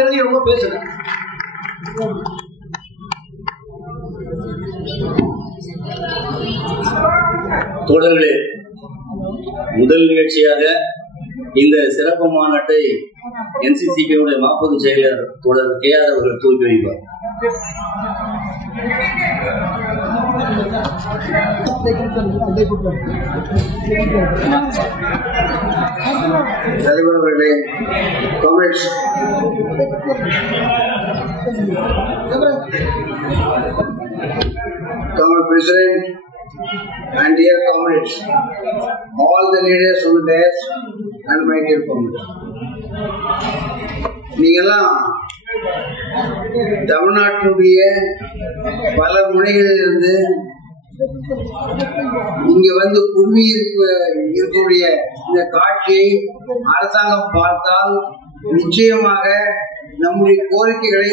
தெரிஞ்சவங்க பேசுங்க. தோழர்களே, முதல் நிகழ்ச்சியாக இந்த சிறப்பு மாநாட்டை NCCK மாப்பது செயலர் தோழர் KR அவர்கள் துவக்கி வைப்பார். தலைவர் அவர்களே, comrades, Comrade President and dear comrades, all the leaders on the dais and my dear comrades, நீங்கெல்லாம் தமிழ்நாட்டினுடைய பல முனைகளில் இருந்து இங்க வந்து குழுமி இருக்கக்கூடிய இந்த காட்சியை அரசாங்கம் பார்த்தால் நிச்சயமாக நம்முடைய கோரிக்கைகளை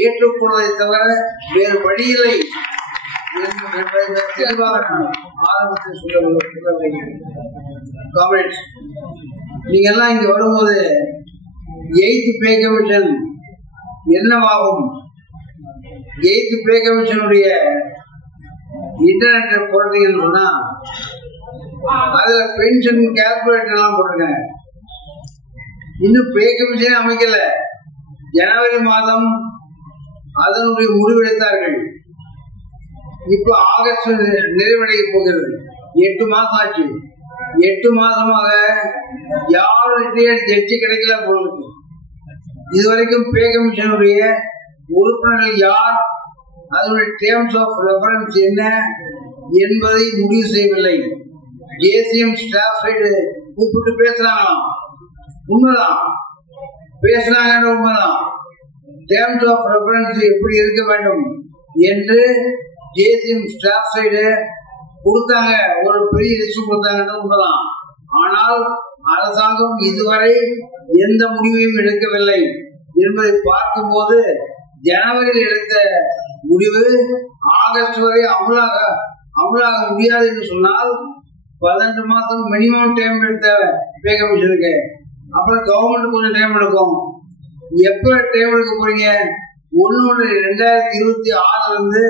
ஏற்றுக்கொள்வதை தவிர வேறு வழியில்லை என்பதை தெளிவாக ஆரம்பத்தில் சொல்ல. காம்ரேட்ஸ், நீங்க எல்லாம் இங்க வரும்போது 8th பே கமிஷன் என்னவாகும், 8th பே கமிஷனுடைய இன்டர்நெட் போடுறீங்கன்னு சொன்னா அதுல பென்ஷன் கால்குலேட்டர் எல்லாம் போட்டிருக்காங்க. இன்னும் பே கமிஷனே அமைக்கல. ஜனவரி மாதம் அதனுடைய முடிவெடுத்தார்கள். இப்ப ஆகஸ்ட் நிறைவடைய போகிறது. 8 மாசம் ஆச்சு. 8 மாதமாக யாரும் ரிட்டையர்ட் ஜட்ஜி கிடைக்கல போலுக்கு. இதுவரைக்கும் பே கமிஷனுடைய உறுப்பினர்கள் யார், அதனுடைய டேர்ம்ஸ் ஆஃப் ரெஃபரன்ஸ் என்ன என்பதை முடிவு செய்யவில்லை. JCM ஸ்டாஃப் சைடு கூப்பிட்டு பேசுறாங்களாம். உண்மைதான், பேசுறாங்க, உண்மைதான். டேர்ம்ஸ் ஆஃப் ரெஃபரன்ஸ் எப்படி இருக்க வேண்டும் என்று JCM ஸ்டாஃப் சைடு கொடுத்தாங்க. ஒரு பெரிய லிஸ்ட் கொடுத்தாங்கன்னு உண்மைதான். ஆனால் அரசாங்கம் இதுவரை எந்த முடிவையும் எடுக்கவில்லை என்பதை பார்க்கும்போது ஜனவரியில் எடுத்த முடிவு ஆகஸ்ட் வரை அமலாக முடியாது என்று சொன்னால் 12 மாதம் மினிமம் டைம் எடுத்த பே கமிஷனுக்கு. அப்புறம் கவர்மெண்ட் கொஞ்சம் டைம் எடுக்கும். எப்ப டைம் எடுக்க போறீங்க? 1/1/2026 இருந்து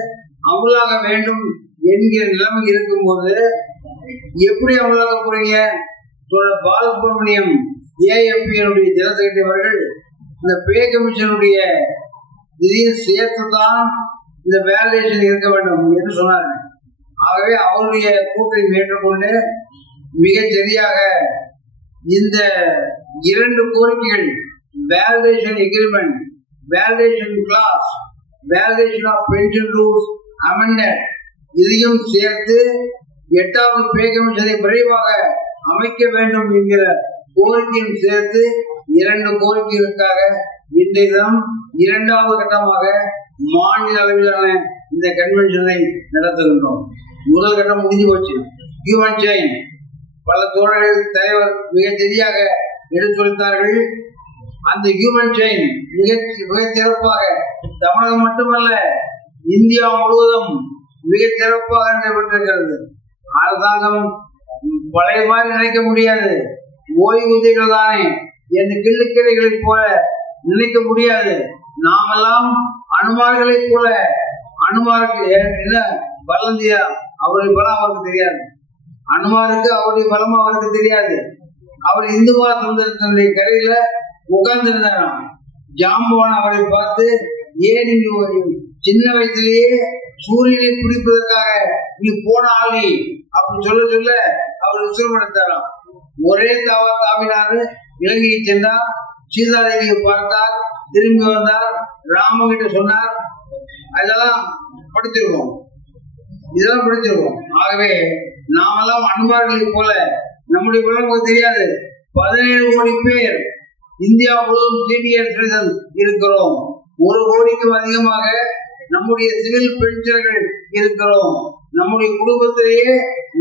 அமலாக வேண்டும் என்கிற நிலைமை இருக்கும்போது எப்படி அமலாக போறீங்க? பாலசுப்ரமணியம் AFP ஜெனரல் செக்ரட்டரி அவர்கள் இந்த பே கமிஷனுடைய இதையும் சேர்த்துதான் இந்த வேலிடேஷன் இருக்க வேண்டும் என்று சொன்னார்கள். ஆகவே அவருடைய கூட்டை ஏற்றுக்கொண்டு மிக சரியாக இந்த 2 கோரிக்கைகள், validation agreement, validation clause, validation of pension rules amended, இதையும் சேர்த்து 8வது பே கமிஷனை விரைவாக அமைக்க வேண்டும் என்கிற கோரிக்கையும் சேர்த்து 2 கோரிக்கைகளுக்காக இன்றைய தினம் 2வது கட்டமாக மாநில அளவிலான இந்த கன்வென்ஷனை நடத்துகின்றோம். முதல் கட்டம் முடிஞ்சு போச்சு. ஹியூமன் செயின் பல தோழர்கள் தலைவர் மிக சரியாக எடுத்துரைத்தார்கள். அந்த ஹியூமன் செயின் மிக சிறப்பாக தமிழகம் மட்டுமல்ல இந்தியா முழுவதும் மிக சிறப்பாக நடைபெற்றிருக்கிறது. அரசாங்கம் பழைய மாதிரி நினைக்க முடியாது. ஓய்வூதியர்கள் தானே என்று கிள்ளுக்கிளைகளை போல நினைக்க முடியாது. நாமெல்லாம் அனுமார்களை போல, அனுமாருக்கு என்ன பலந்தியா அவருடைய பலம் அவருக்கு தெரியாது, அனுமாருக்கு அவருடைய பலம் அவருக்கு தெரியாது. அவர் இந்து மத சுதந்திரத்தினுடைய கரையில உட்கார்ந்து இருந்தாராம். ஜாம்பவான் அவரை பார்த்து, ஏன் நீங்க சின்ன வயசுலயே சூரியனை பிடிப்பதற்காக நீ போன ஆளி அப்படி சொல்ல அவர் உசுரப்படுத்தாராம். ஒரே தாவினாரு. இலங்கைக்கு சென்றார். சீதாதேவியை பார்த்தார். திரும்பி வந்தார். ராமகிட்ட சொன்னார். இதெல்லாம் படிச்சிருக்கோம். ஆகவே நாமெல்லாம் அன்பார்களை போல நம்முடைய உலகம் தெரியாது. 17 கோடி பேர் இந்தியா முழுவதும் சீனியர் சிட்டிசன் இருக்கிறோம். 1 கோடிக்கும் அதிகமாக நம்முடைய சிவில் பென்ஷனர்கள் இருக்கிறோம். நம்முடைய குடும்பத்திலேயே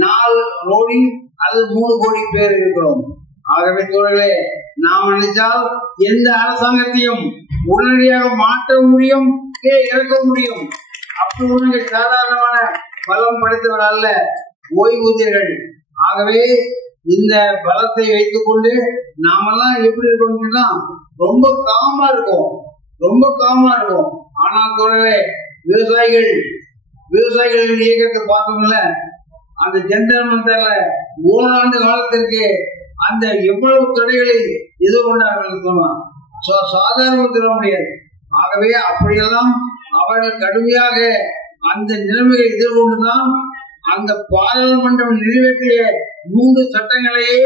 4 கோடி அல்லது 3 கோடி பேர் இருக்கிறோம். ஆகவே தோழர்களே, நாம் நினைச்சால் எந்த அரசாங்கத்தையும் உடனடியாக மாற்ற முடியும், இறக்க முடியும். அப்படி சாதாரணமான பலம் படைத்தவர் அல்ல ஓய்வூதியர்கள். ஆகவே இந்த பலத்தை வைத்துக் கொண்டு நாமெல்லாம் எப்படி இருக்கோம்னா ரொம்ப காமா இருக்கும், ரொம்ப காமா இருக்கும். ஆனால் தொடவே விவசாயிகளின் இயக்கத்தை பார்த்தோம்ல, அந்த ஜந்தர் மந்தர்ல ஓராண்டு காலத்திற்கு அந்த எவ்வளவு தடைகளை எதிர்கொண்டார்கள் சொல்லலாம், சாதாரண சொல்ல முடியாது. ஆகவே அப்படியெல்லாம் அவர்கள் கடுமையாக அந்த நிலைமையை எதிர்கொண்டுதான் அந்த பாராளுமன்றம் நிறைவேற்றிய 3 சட்டங்களையே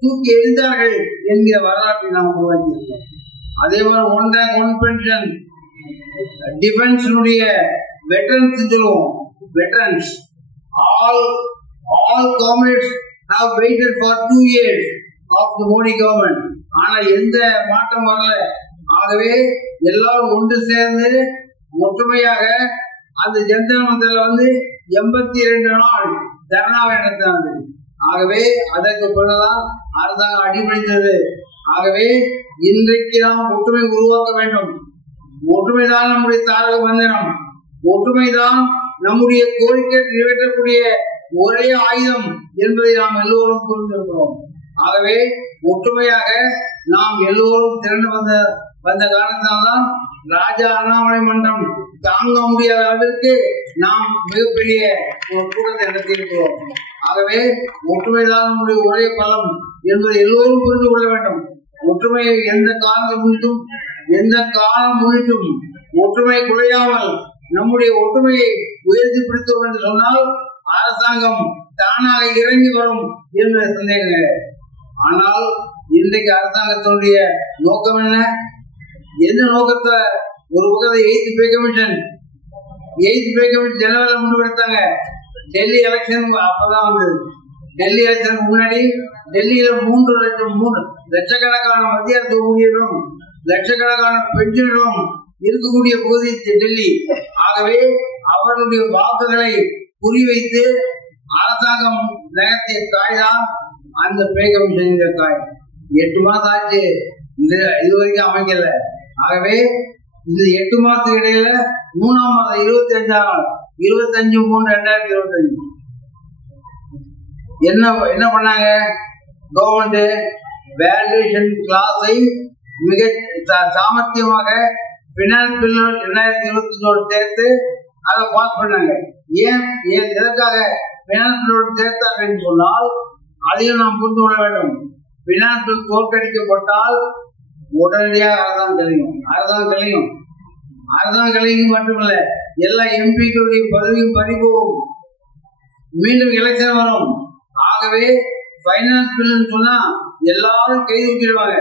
தூக்கி எறிந்தார்கள் என்கிற வரலாற்றை நாம் உருவாக்கியிருக்கோம். அதே மாதிரி ஒன் பென்ஷன் டிஃபென்ஸினுடைய வெட்டரன்ஸ் சொல்லுவோம், veterans all comrades have waited for 2 years of the Modi government. ஆனா எந்த மாற்றம் வரல. ஆகவே எல்லாரும் ஒன்று சேர்ந்து ஒற்றுமையாக அந்த ஜந்தர் மந்தர்ல 82 நாள் தர்ணாவை நடத்தினார்கள். ஆகவே அதற்கு பிறகுதான் அரசாங்கம் அடிபணித்தது. ஆகவே இன்றைக்கு நாம் ஒற்றுமை உருவாக்க வேண்டும். ஒற்றுமைதான் நம்முடைய தாரக மந்திரம், ஒற்றுமைதான் நம்முடைய கோரிக்கை நிறைவேற்றக்கூடிய ஒரே ஆயுதம் என்பதை நாம் எல்லோரும் புரிந்திருக்கிறோம். ஆகவே ஒற்றுமையாக நாம் எல்லோரும் திரண்டு வந்த காரணத்தால்தான் ராஜா அண்ணாமலை மன்றம் தாங்க முடியாத அளவிற்கு நாம் மிகப்பெரிய ஒரு கூட்டத்தை நடத்தியிருக்கிறோம். ஆகவே ஒற்றுமைதான் நம்முடைய ஒரே பலம் என்பதை எல்லோரும் புரிந்து கொள்ள வேண்டும். ஒற்றுமையை எந்த காலம் முன்னிட்டும் ஒற்றுமை குறையாமல் நம்முடைய ஒற்றுமையை உயர்த்தி பிடித்தோம் என்று சொன்னால் அரசாங்கம் தானாக இறங்கி வரும் என்பது சந்தேகம் கிடையாது. ஆனால் இன்றைக்கு அரசாங்கத்தினுடைய நோக்கம் என்ன நோக்கத்தை ஒரு பக்கத்தை எய்த் பே கமிஷன் ஜனவரி முடிவெடுத்தாங்க. டெல்லி எலெக்ஷன் அப்பதான் வந்தது. டெல்லி எலெக்ஷனுக்கு முன்னாடி டெல்லியில 3 லட்சக்கணக்கான மத்திய அரசு ஊழியர்களும் லட்சக்கணக்கான பென்ஷனரும் இருக்கக்கூடிய பகுதி டெல்லி. ஆகவே அவர்களுடைய வாக்குகளை குறிவைத்து அரசாங்கம் நகர்த்திய காய்தான் அந்த பே கமிஷன் காய். 8 மாசம் ஆச்சு, இதுவரைக்கும் அமைக்கல. ஆகவே இந்த 8 மாசத்துக்கு இடையில 3ஆம் மாதம் 25/3/2025 என்ன பண்ணாங்க? கவர்மெண்ட் வேல்யூஷன் கிளாஸை மிக சாமர்த்தியமாக பினான்ஸ் பில் 2021 சேர்த்து அதை பாஸ் பண்ணாங்க. ஏன் எதற்காக பினான்ஸ் பில்லோடு சேர்த்தார்கள் சொன்னால் அதையும் நாம் புரிந்து கொள்ள வேண்டும். பினான்ஸ் பில் தோற்கடிக்கப்பட்டால் உடனடியாக அரசாங்கம் கலையும் மட்டுமல்ல, எல்லா எம்பிக்களுடைய பதவியும் பறிபோகும், மீண்டும் எலெக்ஷன் வரும். ஆகவே பைனான்ஸ் பில் சொன்னா எல்லாரும் கைது விட்டுடுவாங்க,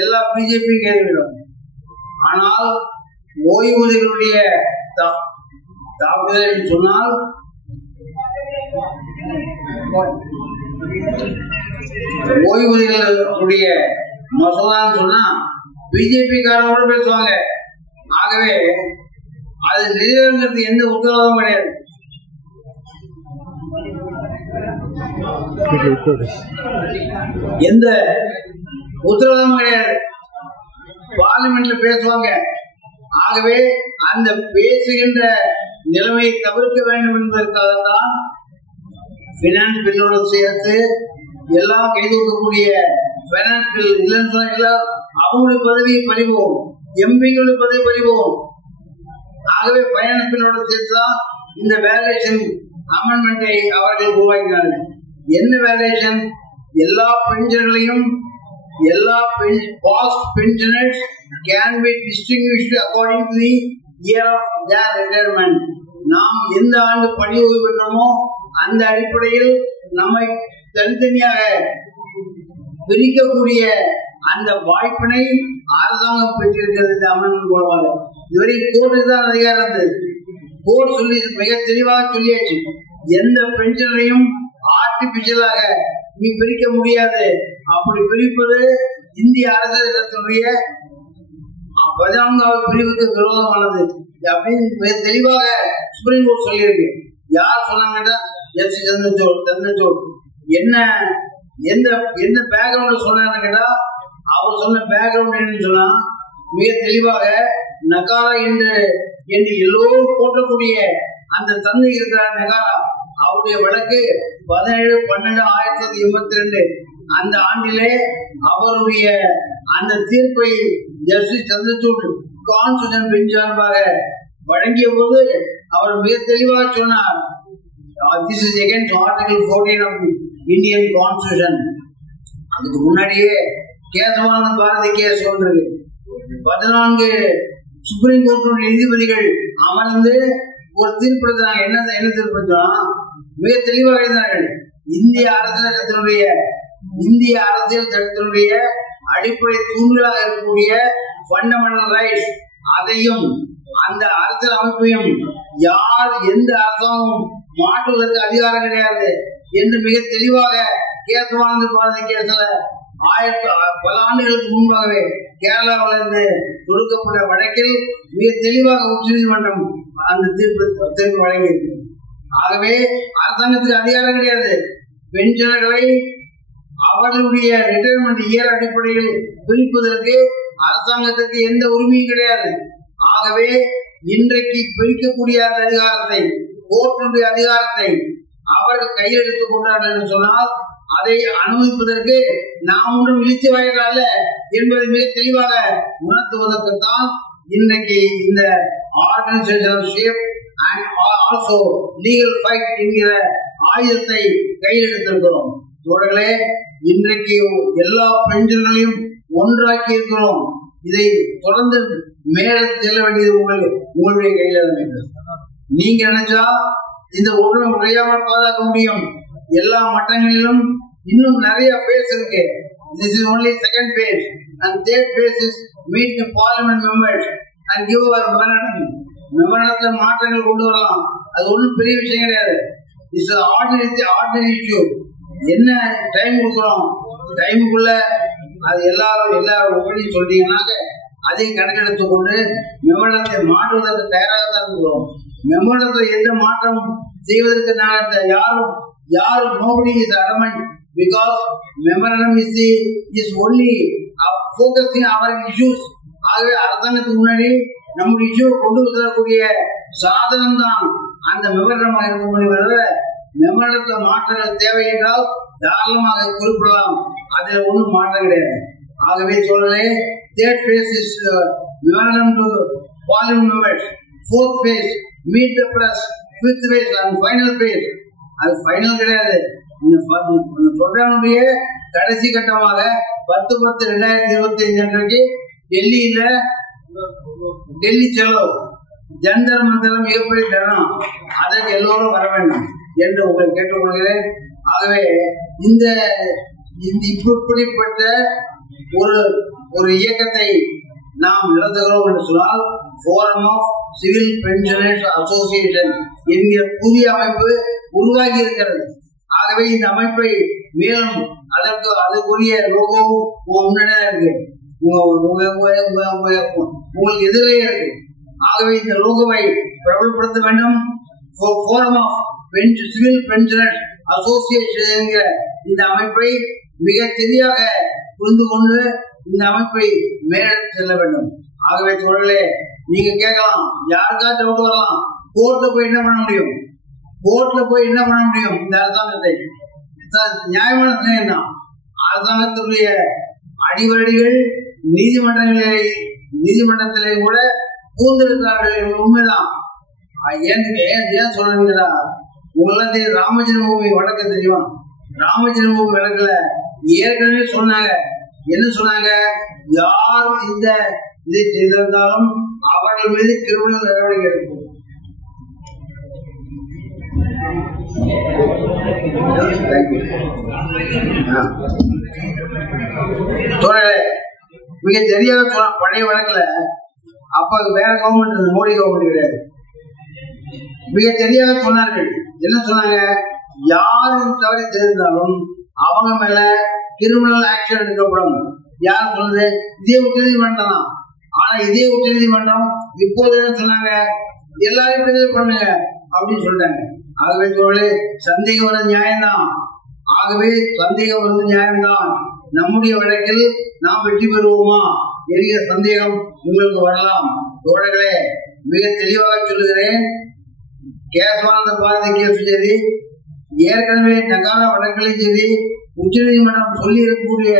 எல்லா பிஜேபி கைது விடுவாங்க. ஆனால் ஓய்வூதியர்களுடைய தாக்குதல் சொன்னால் ஓய்வூதியர்களுடைய மசோதான்னு சொன்னா பிஜேபி காரங்களோட பேசுவாங்க. ஆகவே அது நிறைவேறது எந்த உத்தரவாதமும் கிடையாது. எந்த உத்தரவாதமும் கிடையாது. பார்லிமெண்ட்ல பேசுவாங்க. ஆகவே அந்த பேசுகின்ற நிலைமையை தவிர்க்க வேண்டும் என்பதற்காகத்தான் பினான்ஸ் பில்லோடு சேர்த்து எல்லாம் கைது வைக்கக்கூடிய பைனான்ஸ் பில் இல்லைன்னு சொன்னா எல்லாம் அவங்களுடைய பதவியை பறிவோம், எம்பிகளுடைய பதவி பறிவோம். ஆகவே பைனான்ஸ் பில்லோடு சேர்த்துதான் இந்த வேல்யூஷன் அமெண்ட்மெண்டை அவர்கள் உருவாக்கினார்கள். என்ன வேல்யூஷன்? எல்லா பென்ஷன்களையும் past pensioners can be distinguished according to the year of their retirement. நாம் எந்த ஆண்டு பணி ஓய்வு பெற்றோமோ அந்த அடிப்படையில் நம்மை தனித்தனியாக பிரிக்கக்கூடிய அந்த வாய்ப்பினை அரசாங்கம் பெற்றிருக்கிறது. அமெண்ட்மெண்ட் மூலமாக இதுவரை கோர்ட்டுக்கு தான் அதிகாரம் இருந்தது. கோர்ட் சொல்லி மிக தெளிவாக சொல்லியாச்சு, எந்த பென்ஷனையும் ஆர்டிபிஷியலாக நீ பிரிக்க முடியாது. அப்படி பிரிப்பது இந்திய அரசியலுடைய 14வது பிரிவுக்கு விரோதமானது அப்படின்னு மிக தெளிவாக சுப்ரீம் கோர்ட் சொல்லியிருக்கு. யார் சொன்னாங்கன்னா ஜஸ்டிஸ் சந்திரசூட். என்ன பேக்ரவுண்ட் சொன்னான்னு கேட்டா, அவர் சொன்ன பேக்ரவுண்ட் என்னன்னு சொன்னா மிக தெளிவாக நகாரா என்று எல்லோரும் போற்றக்கூடிய அந்த தந்தை இருக்கிறார் நகாரா, அவருடைய வழக்கு 17/12/1982 அந்த ஆண்டிலே அவருடைய அந்த தீர்ப்பை ஜஸ்டிஸ் சந்திரசூட் கான்ஸ்டிடியூஷன் பெஞ்ச் சார்பாக வழங்கிய போது அவர் மிக தெளிவாக சொன்னார், this is against Article 14 of the Indian Constitution. அதுக்கு முன்னாடியே கேசவானந்த பாரதி கேஸ் ஒன்று 14 சுப்ரீம் கோர்ட் நீதிபதிகள் அமர்ந்து ஒரு தீர்ப்பு என்ன தீர்ப்பு மிக தெளிவாக எழுதினார்கள். இந்திய அரசியல் சட்டத்தினுடைய அடிப்படை தூண்களாக இருக்கக்கூடிய ஃபண்டமெண்டல் ரைட்ஸ், அதையும் அந்த அரசியல் அமைப்பையும் யார் எந்த அரசாங்கம் மாற்றுவதற்கு அதிகாரம் கிடையாது என்று மிக தெளிவாக கேசவானந்த பாரதி கேஸ்ல பல ஆண்டுகளுக்கு முன்பாகவே கேரளாவில் இருந்து தொடுக்கப்பட்ட வழக்கில் மிக தெளிவாக உச்சநீதிமன்றம் அந்த தீர்ப்பு வழங்கியிருக்கு. ஆகவே அரசாங்கத்துக்கு அதிகாரம் கிடையாது. பென்ஷனர்களை அவர்களுடைய ரிட்டையர்மெண்ட் இயர் அடிப்படையில் பிரிப்பதற்கு அரசாங்கத்துக்கு எந்த உரிமையும் கிடையாது. ஆகவே இன்றைக்கு பிரிக்கக்கூடிய அந்த அதிகாரத்தை, கோர்ட்டினுடைய அதிகாரத்தை அவர்கள் கையில் எடுத்துக் கொண்டார்கள் என்று சொன்னால் அதை அனுமதிப்பதற்கு நாம் ஒன்றும் இழிச்சி வாய்கள் அல்ல என்பதை மிக தெளிவாக உணர்த்துவதற்குத்தான் இன்றைக்கு இந்த organisational shape and also legal fight என்கிற ஆயுதத்தை கையில் எடுத்திருக்கிறோம். தோழர்களே, இன்றைக்கு எல்லா பெண்களையும் ஒன்றாக்கி இருக்கிறோம். இதை தொடர்ந்து மேல செல்ல வேண்டியது உங்களுடைய கையில இருக்கிறது. நீங்க நினைச்சா இந்த ஒன்றும் உடையாமல் பாதுகாக்க முடியும். எல்லா மட்டங்களிலும் இன்னும் நிறைய பேஸ் இருக்கு. This is only second phase and third phase is meet the parliament members and give our memorandum. மாற்றங்கள் கொண்டு வரலாம். அது ஒன்றும் பெரிய விஷயம் கிடையாது. It's an ordinary issue. என்ன டைம் கொடுக்குறோம், டைமுக்குள்ள அது எல்லாரும் ஒவ்வொரு சொல்றீங்கன்னாக்க அதையும் கணக்கெடுத்துக் கொண்டு மெமோரண்டத்தை மாற்றுவதற்கு தயாராக தான் இருக்கிறோம். மெமோரண்டத்தை எந்த மாற்றம் செய்வதற்கு நாங்கள் யாரும் nobody is adamant because memorandum is only focusing our issues. ஆகவே அரசாங்கத்துக்கு முன்னாடி நம்முடைய இஷ்யூ கொண்டு வரக்கூடிய சாதனம் தான் அந்த மெமோரண்டமாக இருக்க முடியும். மெமோரண்டத்தை மாற்றங்கள் தேவை என்றால் தாராளமாக குறிப்பிடலாம். அதில் ஒன்றும் மாற்றம் கிடையாது. ஆகவே சொல்லலே third phase is memorandum to parliament members, fourth phase meet the press, fifth phase and final phase. அது ஃபைனல் கிடையாது. இந்த ப்ரோக்ராமுடைய கடைசி கட்டமாக 10/10/2025 அன்றைக்கு டெல்லி செலோ ஜந்தர் மந்தரம் மிகப்பெரிய தருணம், அதற்கு எல்லோரும் வர வேண்டும் என்று உங்களை கேட்டுக்கொள்கிறேன். ஆகவே இந்த இப்படிப்பட்ட ஒரு இயக்கத்தை நாம் நடத்துகிறோம் என்று சொன்னால் forum of civil pensioners association என்கிற புதிய அமைப்பு உருவாகி இருக்கிறது. ஆகவே இந்த அமைப்பை மேலும் அதுக்குரிய லோகோவும் முன்னே இருக்கு, உங்களுக்கு எதிரே இருக்கு. ஆகவே இந்த லோகோவை பிரபலப்படுத்த வேண்டும். Forum of civil pensioners association என்கிற இந்த அமைப்பை மிக சரியாக புரிந்து கொண்டு இந்த அமைப்பை மேலெடுத்து செல்ல வேண்டும். ஆகவே தோழர்களே, நீங்க கேட்கலாம், யாருக்காச்சும் டவுட் வரலாம், கோர்ட்ல போய் என்ன பண்ண முடியும்? இந்த அரசாங்கத்தை நியாயமான நிலையம் தான். அரசாங்கத்துடைய அடிவடிகள் நீதிமன்றத்திலே கூட பூந்திருக்கிறார்கள் என்பது உண்மைதான். ஏன் சொல்றீங்களா? உங்களெல்லாம் தெரியும், ராமஜென்மபூமி வழக்கு தெரியுமா? ராமஜென்மபூமி வழக்குல ஏற்கனவே சொன்னாங்க. என்ன சொன்னாங்க? யார் இந்த இதை செய்திருந்தாலும் அவர்கள் மீது கிரிமினல் நடவடிக்கை எடுக்கும். மிக சரியாக சொன்ன பழைய வழக்குல அப்ப வேற கவர்மெண்ட், மோடி கவர்மெண்ட் கிடையாது. மிக சரியாக சொன்னார்கள். என்ன சொன்னாங்க? யாரும் தவறி தெரிந்தாலும் அவங்க மேல கிரிமினல் ஆக்ஷன் எடுக்கப்படும். யார் சொல்றது? இதே உச்சநீதிமன்றம் தான். ஆனா இதே உச்சநீதிமன்றம் இப்போது என்ன சொன்னாங்க? எல்லாரும் பதிவு பண்ணுங்க அப்படின்னு சொல்லிட்டாங்க. ஆகவே சந்தேகம் வருது நியாயம்தான். நம்முடைய வழக்கில் நாம் வெற்றி பெறுவோமா என்கிற சந்தேகம் உங்களுக்கு வரலாம். தோழர்களே, மிக தெளிவாக சொல்லுகிறேன், கேசவானந்த பாரதி கேஸ் சரி, ஏற்கனவே நகாரா வழக்கிலும் சரி, உச்ச நீதிமன்றம் சொல்லி இருக்கக்கூடிய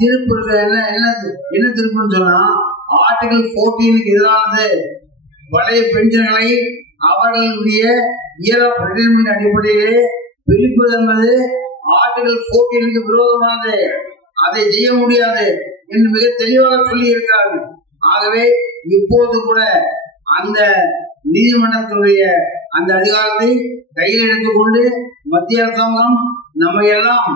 தீர்ப்பு என்ன என்ன தீர்ப்புன்னு சொன்னா, ஆர்டிகல் 14 எதிரானது. பழைய பென்ஷன்களை அவர்களுடைய இயர் ஆஃப் ரிட்டைர்மெண்ட் அடிப்படையிலே பிரிப்பது என்பது ஆர்டிகல் 14 விரோதமானது, அதை செய்ய முடியாது என்று மிக தெளிவாக சொல்லி இருக்கிறார்கள். ஆகவே இப்போது கூட அந்த நீதிமன்றத்துடைய அந்த அதிகாரத்தை கையில் எடுத்துக்கொண்டு மத்திய அரசாங்கம் நம்ம எல்லாம்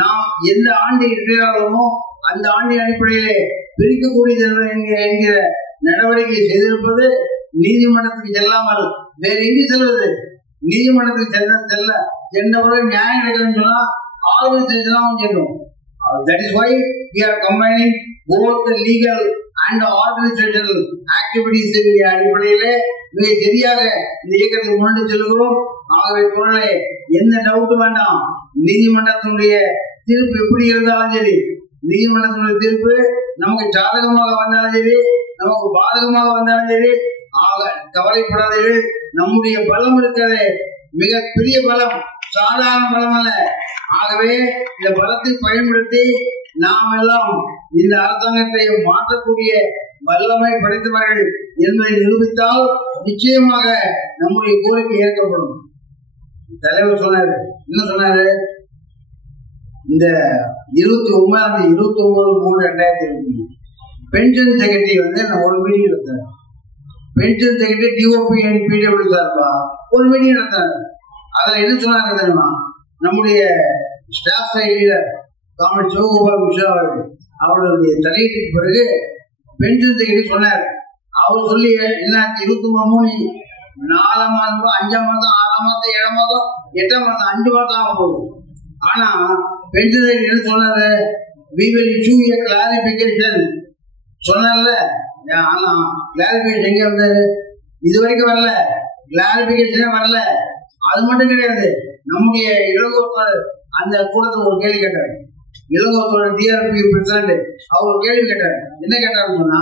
நாம் எந்த ஆண்டு இருக்கிறோமோ அந்த ஆண்டின் அடிப்படையிலே பிரிக்கக்கூடியது என்கிற நடவடிக்கை செய்திருப்பது நீதிமன்றத்துக்கு செல்லாமல் வேறு எங்கு செல்வது? நீதிமன்றத்துக்கு சென்ற பிறகு நியாயம் கிடைக்கணும்னு சொன்னா ஆர்கனைசேஷன் செல்லும். That is why we are combining both the legal and the organizational activities என்கிற அடிப்படையிலே மிக சரியாக இந்த இயக்கத்தை முன்னெடுத்து செல்கிறோம். ஆகவே தோழர்களே, எந்த டவுட் வேண்டாம். நீதிமன்றத்தினுடைய தீர்ப்பு எப்படி இருந்தாலும் சரி, நீதிமன்றத்தினுடைய தீர்ப்பு நமக்கு சாதகமாக வந்தாலும் சரி, நமக்கு பாதகமாக வந்தாலும் சரி, ஆக கவலைப்படாதீர்கள். நம்முடைய பலம் இருக்கிறது மிக பெரிய பலம், சாதாரண பலம் அல்ல. ஆகவே இந்த பலத்தை பயன்படுத்தி நாம் எல்லாம் இந்த அரசாங்கத்தை மாற்றக்கூடிய வல்லமை படைத்தவர்கள் என்பதை நிரூபித்தால் நிச்சயமாக நம்முடைய கோரிக்கை ஏற்கப்படும். தலைவர் சொன்னாரு, என்ன சொன்னாரு, இந்த 29/3/2020 பென்ஷன் செக்ரட்டரி ஒரு மீட்டிங் எடுத்தார். Pension secretary DOP and PW சார்பா ஒரு மீட்டிங் நடத்தாரு. அதில் என்ன சொன்னாங்க தெரியுமா? நம்முடைய ஸ்டாஃப் லீடர் காமெடி சிவகோபால் மிஸ்ரா அவருடைய தலையீட்டுக்கு பிறகு பென்ஷன் செக்ரட்டரி சொன்னார். அவர் சொல்லி என்னாச்சு, 23 4 மாதம் 5 மாதம் 6 மாதம் 7 மாதம் 8 மாதம் 5 மாதம் ஆக போகுது. ஆனா பென்ஷன் செக்ரட்டரி என்ன சொன்னாரு, we will issue a clarification சொன்னார்ல. ஆனா கிளாரிபிகேஷன் எங்க வந்தாரு? இது வரைக்கும் வரல, கிளாரிபிகேஷனே வரல. அது மட்டும் கிடையாது, நம்முடைய இளங்கோத்தோட அந்த கூட்டத்தில் ஒரு கேள்வி கேட்டார். இளங்கோத்தோட டிஆர்பி பிரசிடண்ட் அவர் ஒரு கேள்வி கேட்டார். என்ன கேட்டாருன்னு சொன்னா,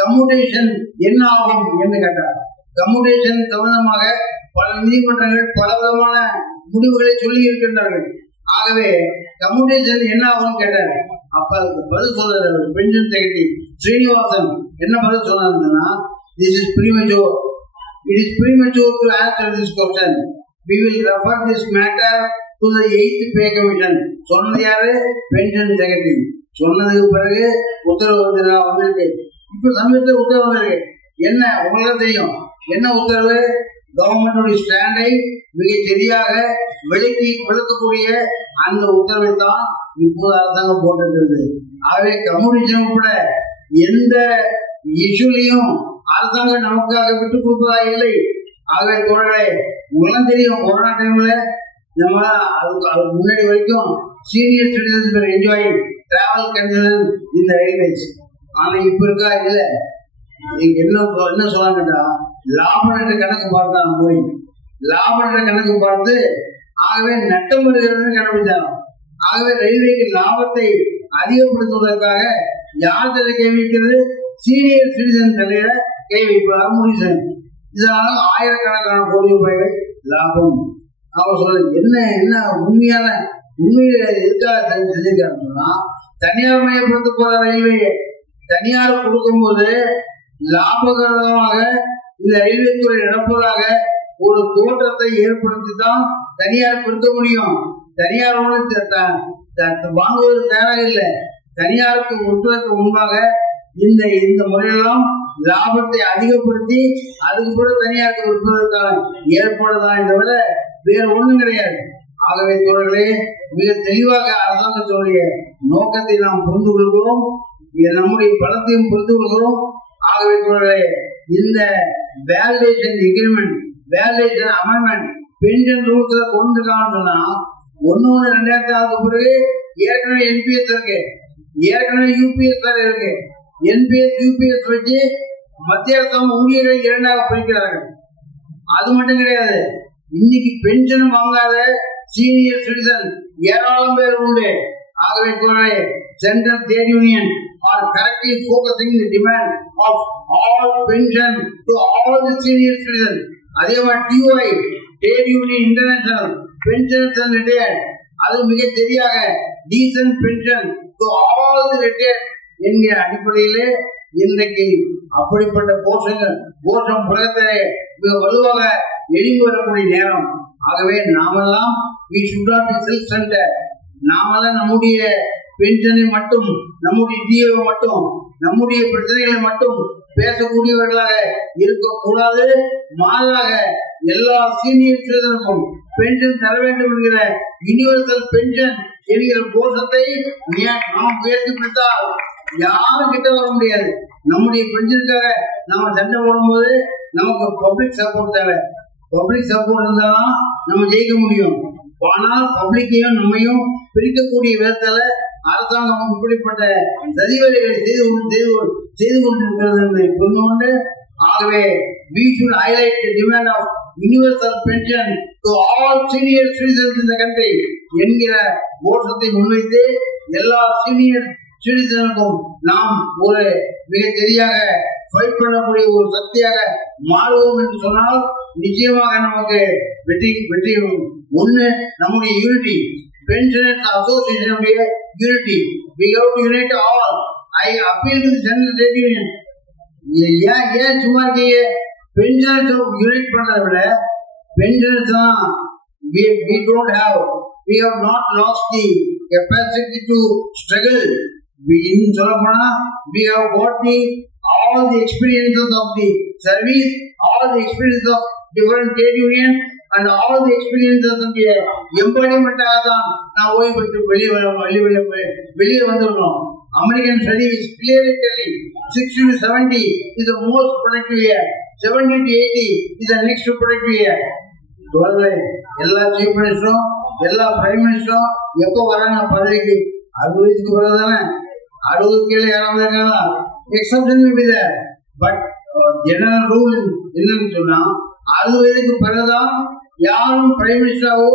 கம்யூட்டேஷன் என்ன ஆகும் என்று கேட்டார். கம்யூட்டேஷன் சம்பந்தமாக பல நீதிமன்றங்கள் பல விதமான முடிவுகளை சொல்லி இருக்கின்றார்கள். ஆகவே கம்யூட்டேஷன் என்ன ஆகும் கேட்டார். அப்ப அதுக்கு பதில் சொல்றாரு பென்ஷன் செக்ரட்டரி ஸ்ரீனிவாசன். என்ன பதில் சொன்னாருன்னா, this is premature. It is premature to answer this question. We will refer this matter to the 8th pay commission. சொன்னது யாரு? Pension secretary. சொன்னதுக்கு பிறகு உத்தரவு வந்திருக்கு. இப்ப சமயத்தில் உத்தரவு வந்திருக்கு. என்ன உங்களுக்கு தெரியும் என்ன உத்தரவு? கவர்மெண்ட் ஸ்டாண்டை மிக சரியாக விளக்கக்கூடிய அந்த உத்தரவை தான் இப்போது அரசாங்கம் போட்டிருக்கிறது. ஆகவே கம்யூனிஷன் கூட எந்த இஷ்யூலையும் அரசாங்கம் நமக்காக விட்டுக் கொடுப்பதா இல்லை. ஆகவே தோழர்களே, உங்களுக்கு தெரியும் கொரோனா டைம்ல நம்ம அதுக்கு முன்னாடி வரைக்கும் senior citizens enjoying travel concession இந்த ரயில்வேஸ். ஆனா இப்ப இருக்கா இல்ல, என்ன சொல்லாங்கட்டா, லாபம் கணக்கு பார்த்தா போய் லாபம் கணக்கு பார்த்து ஆகவே நட்டம் வருகிறது கண்டுபிடிச்சாங்க. ஆகவே ரயில்வேக்கு லாபத்தை அதிகப்படுத்துவதற்காக யார் தலை கை வைக்கிறது? சீனியர் சிட்டிசன் தலையில கை வைப்பார் முடிவு. இதனால ஆயிரக்கணக்கான கோடி ரூபாய்கள் லாபம். அவர் சொல்ற என்ன உண்மையில எதுக்காக செஞ்சிருக்காருன்னு சொன்னா, தனியார் மயப்படுத்த போற ரயில்வே தனியார் கொடுக்கும்போது லாபகரமாக இந்த ரயில்வே துறை நடப்பதாக ஒரு தோற்றத்தை ஏற்படுத்தி தான் தனியார் கொடுக்க முடியும். தனியார் வாங்குவது தேவையில்லை. தனியாருக்கு ஒட்டுவதற்கு முன்பாக இந்த முறையெல்லாம் லாபத்தை அதிகப்படுத்தி அதுக்கு கூட தனியாருக்கு விற்பதற்கான ஏற்பாடுதான் தவிர வேறு ஒன்றும் கிடையாது. ஆகவே தோழர்களே, மிக தெளிவாக அரசாங்கத்தினுடைய நோக்கத்தை நாம் புரிந்து கொள்கிறோம், நம்முடைய பலத்தையும் புரிந்து கொள்கிறோம். ஆகவே தோழர்களே, இந்த validation agreement, validation amendment pension ரூல்ஸ்ல கொண்டு சொன்னா 1/1/2006 பிறகு ஏற்கனவே என்பிஎஸ் இருக்கு, ஏற்கனவே யூபிஎஸ் இருக்கு. என்பிஎஸ் யூபிஎஸ் வச்சு மத்திய அரசாங்கம் ஊழியர்களை 2ஆக பிரிக்கிறார்கள். அது மட்டும் கிடையாது, இன்னைக்கு பென்ஷன் வாங்காத சீனியர் சிட்டிசன் ஏராளம் பேர் உண்டு. ஆகவே தோழர்களே, central trade union are correctly focusing the demand of all pension to all the senior citizens. அதே மாதிரி TUI, Trade Union International, Pensioners and Retired, அது மிக சரியாக decent pension to all the retired என்கிற அடிப்படையிலே இன்றைக்கு அப்படிப்பட்ட கோஷம் உலகத்திலே மிக வலுவாக எழுந்து வரக்கூடிய நேரம். ஆகவே நாமெல்லாம் we should not be self-centered. நாமெல்லாம் நம்முடைய பென்ஷனை மட்டும், நம்முடைய டிஏவை மட்டும், நம்முடைய பிரச்சனைகளை மட்டும் பேசக்கூடியவர்களாக இருக்கக்கூடாது. மாறாக எல்லா சீனியர் சிட்டிசனுக்கும் பென்ஷன் தர வேண்டும் என்கிற யூனிவர்சல் பென்ஷன் என்கிற கோஷத்தை நாம் உயர்த்தி பிடித்தால் யாரும் கிட்ட வர முடியாது. நம்முடைய பென்ஷனுக்காக நாம சண்டை போடும்போது நமக்கு பப்ளிக் சப்போர்ட் தேவை. பப்ளிக் சப்போர்ட் இருந்தாலும் நம்ம ஜெயிக்க முடியும். ஆனால் பப்ளிக்கையும் நம்மையும் பிரிக்கக்கூடிய விதத்துல அரசாங்கம் இப்படிப்பட்ட சதிவேலைகளை செய்து கொண்டிருக்கிறது என்பதை புரிந்து கொண்டு, ஆகவே we should highlight the demand of universal pension to all senior citizens in the country என்கிற கோஷத்தை முன்வைத்து எல்லா சீனியர் சிட்டிசனுக்கும் நாம் ஒரு மிக சரியாக ஃபைட் பண்ணக்கூடிய ஒரு சக்தியாக மாறுவோம் என்று சொன்னால் நிச்சயமாக நமக்கு வெற்றி. ஒன்று, நம்முடைய யூனிட்டி, பென்ஷனர்ஸ் அசோசியேஷனுடைய unity. we have to unite all. I appeal to the General Trade Union. ஏன் சும்மா இருக்கீங்க? பென்ஷனர்ஸ் யூனிட் பண்றதை விட பென்ஷனர்ஸ் தான் we don't have, we have not lost the capacity to struggle. இன்னும் சொல்ல போனா we have got all the experiences of the service, all the experiences of different trade unions and all the experiences of the embodiment தான் நான் ஓய்வு பெற்று வெளியே வந்துள்ளோம். American study is clearly telling 60 to 70 is the most productive year, 70 to 80 is the next productive year. எல்லா chief மினிஸ்டரும் எல்லா prime மினிஸ்டரும் எப்போ வராங்க பதவிக்கு? 60 வயசுக்கு பிறகு தானே. 60 கீழே யாராவது exception maybe there, but general rule என்னன்னு சொன்னா 60 வயதுக்கு பிறகுதான் யாரும் பிரைம் மினிஸ்டராவோ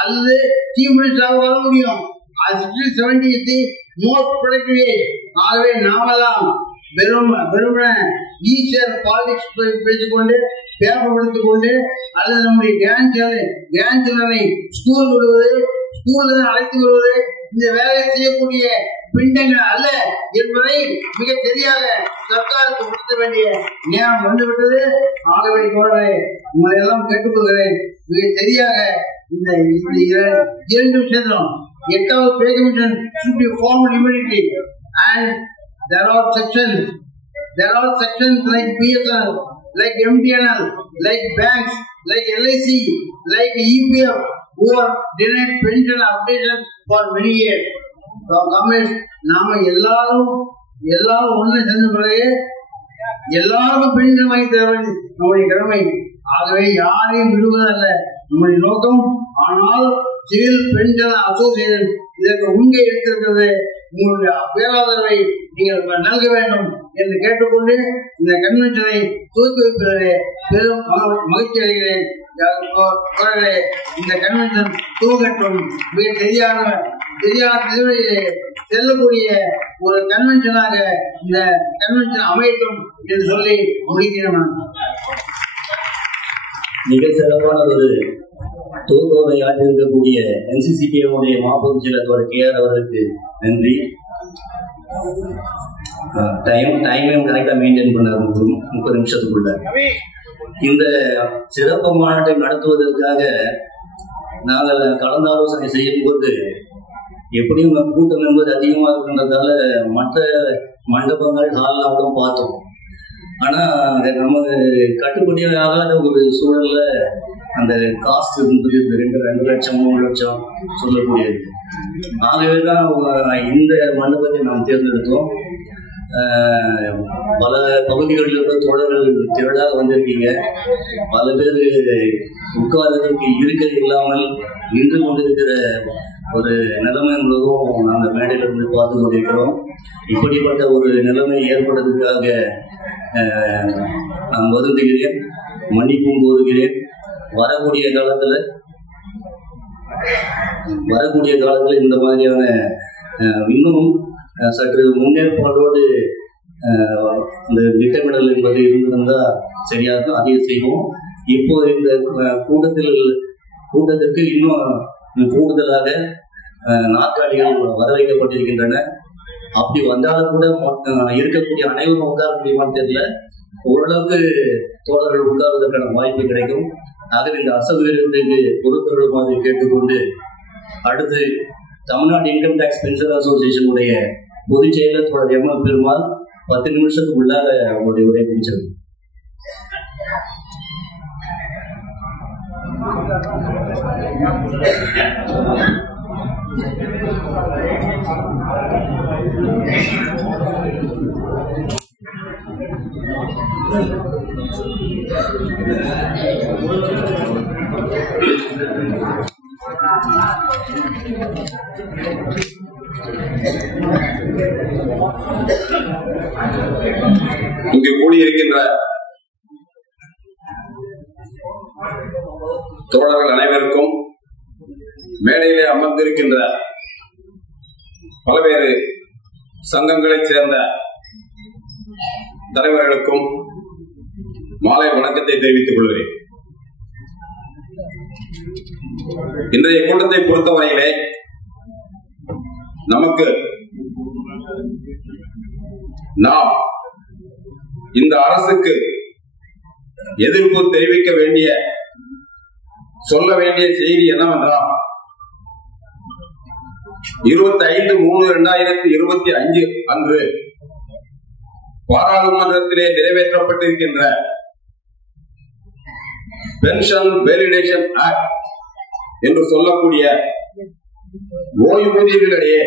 அல்லது சீஃப் மினிஸ்டராவோ வர முடியும். 70 is the most productive age. ஆகவே நாமெல்லாம் வெறுமன ஈஸியர் பாலிடிக்ஸ் பேசிக்கொண்டு பேப்பப்படுத்திக் கொண்டு அல்லது நம்முடைய கிராண்ட் சில்ட்ரனை ஸ்கூல் விடுவது, ஸ்கூல் அழைத்து வருவது இந்த வேலையை செய்யக்கூடிய பிண்டங்கள் அல்ல என்பதை மிக சரியாக சர்க்காருக்கு உணர்த்த வேண்டிய நேரம் வந்துவிட்டது. ஆகவே தோழரே, உங்களை எல்லாம் கேட்டுக்கொள்கிறேன், மிக சரியாக இந்த 2 விஷயத்திலும் 8வது pay commission should be formed immediately, and there are sections like BSNL, like MTNL, like banks, like LIC, like EPF who are denied pension updation for many years. நாம எல்லாரும் ஒண்ணு சேர்ந்த பிறகு எல்லாருக்கும் பென்ஷன் வாங்கி தர வேண்டிய நம்முடைய கடமை. ஆகவே யாரையும் விடுவதல்ல நம்முடைய நோக்கம். ஆனால் சிவில் பென்ஷன் அசோசியேஷன் இதற்கு முன்கை எடுத்திருக்கிறது. உங்களுடைய பேராதரவை நீங்கள் நல்க வேண்டும் என்று கேட்டுக்கொண்டு இந்த கன்வென்ஷனை துவக்கி வைப்பதிலே பெரும் மகிழ்ச்சி அடைகிறேன். இந்த கன்வென்ஷன் துவங்கட்டும். மிக சரியான செல்லக்கூடிய ஒரு கன்வென்ஷனாக இந்த கன்வென்ஷன் அமையட்டும் என்று சொல்லி முடிக்கிறேன். மிக சிறப்பான ஒரு துவக்கத்தை ஆற்றியிருக்கக்கூடிய NCCK-உடைய மாபெரும் செயலாளர் KR அவர்களுக்கு நன்றி. டைமையும் கரெக்டா மெயின்டைன் பண்ணார். 30 நிமிஷத்துக்குள்ள இந்த சிறப்பு மாநாட்டை நடத்துவதற்காக நாங்கள் கலந்து ஆலோசனை செய்யும் போது எப்படியும் கூட்டம் என்பது அதிகமாக இருக்கின்றதால மற்ற மண்டபங்கள் ஹால்லாம் கூட பார்த்தோம். ஆனா நமக்கு கட்டுப்படியாகாத ஒரு சூழல்ல அந்த காஸ்ட் இருந்தது 2 லட்சம் 3 லட்சம் சொல்லக்கூடியது. ஆகவேதான் இந்த மண்டபத்தை நாம் தேர்ந்தெடுத்தோம். பல பகுதிகளில் இருந்த தோழர்கள் திரளாக வந்திருக்கீங்க. பல பேர் உட்கார்வதற்கு இருக்கை இல்லாமல் நின்று கொண்டிருக்கிற ஒரு நிலைமை முழுவதும் நாங்கள் மேடையிலிருந்து பார்த்து கொண்டிருக்கிறோம். இப்படிப்பட்ட ஒரு நிலைமை ஏற்படுறதுக்காக நான் வருந்துகிறேன், மன்னிப்பும் கோருகிறேன். வரக்கூடிய காலத்தில் இந்த மாதிரியான இன்னும் சற்று முன்னேற்பாடோடு இந்த திட்டமிடல் என்பது இருந்திருந்தால் சரியாக இருக்கும். அதை செய்வோம். இப்போ இந்த கூட்டத்திற்கு இன்னும் கூடுதலாக நாற்காலிகள் வர வைக்கப்பட்டிருக்கின்றன. அப்படி வந்தாலும் கூட இருக்கக்கூடிய அனைவரும் உட்கார முடியுமான்னு தெரியல. ஓரளவுக்கு தோழர்கள் உட்கார்வதற்கான வாய்ப்பு கிடைக்கும். ஆகவே இந்த அசௌகரியத்துக்கு பொறுத்தருளுமாறு கேட்டுக்கொண்டு, அடுத்து தமிழ்நாடு இன்கம் டாக்ஸ் பென்ஷன் அசோசியேஷனுடைய பொதுச் செயலர் தோழர் எம்.எல். பெருமாள் 10 நிமிஷத்துக்குள்ளாக அவங்களுடைய உரை முடிச்சிருக்கு. இங்கு கூடியிருக்கின்ற தோழர்கள் அனைவருக்கும், மேடையிலே அமர்ந்திருக்கின்ற பல்வேறு சங்கங்களைச் சேர்ந்த தலைவர்களுக்கும் மாலை வணக்கத்தை தெரிவித்துக் கொள்கிறேன். இன்றைய கூட்டத்தை பொறுத்தவரையிலே நமக்கு நாம் இந்த அரசுக்கு எதிர்ப்பு தெரிவிக்க வேண்டிய, சொல்ல வேண்டிய செய்தி என்னவென்றால், 25/3/2025 அன்று பாராளுமன்றத்திலே நிறைவேற்றப்பட்டிருக்கின்ற பென்ஷன் வேலிடேஷன் ஆக்ட் என்று சொல்லக்கூடிய ஓய்வூதியர்களிடையே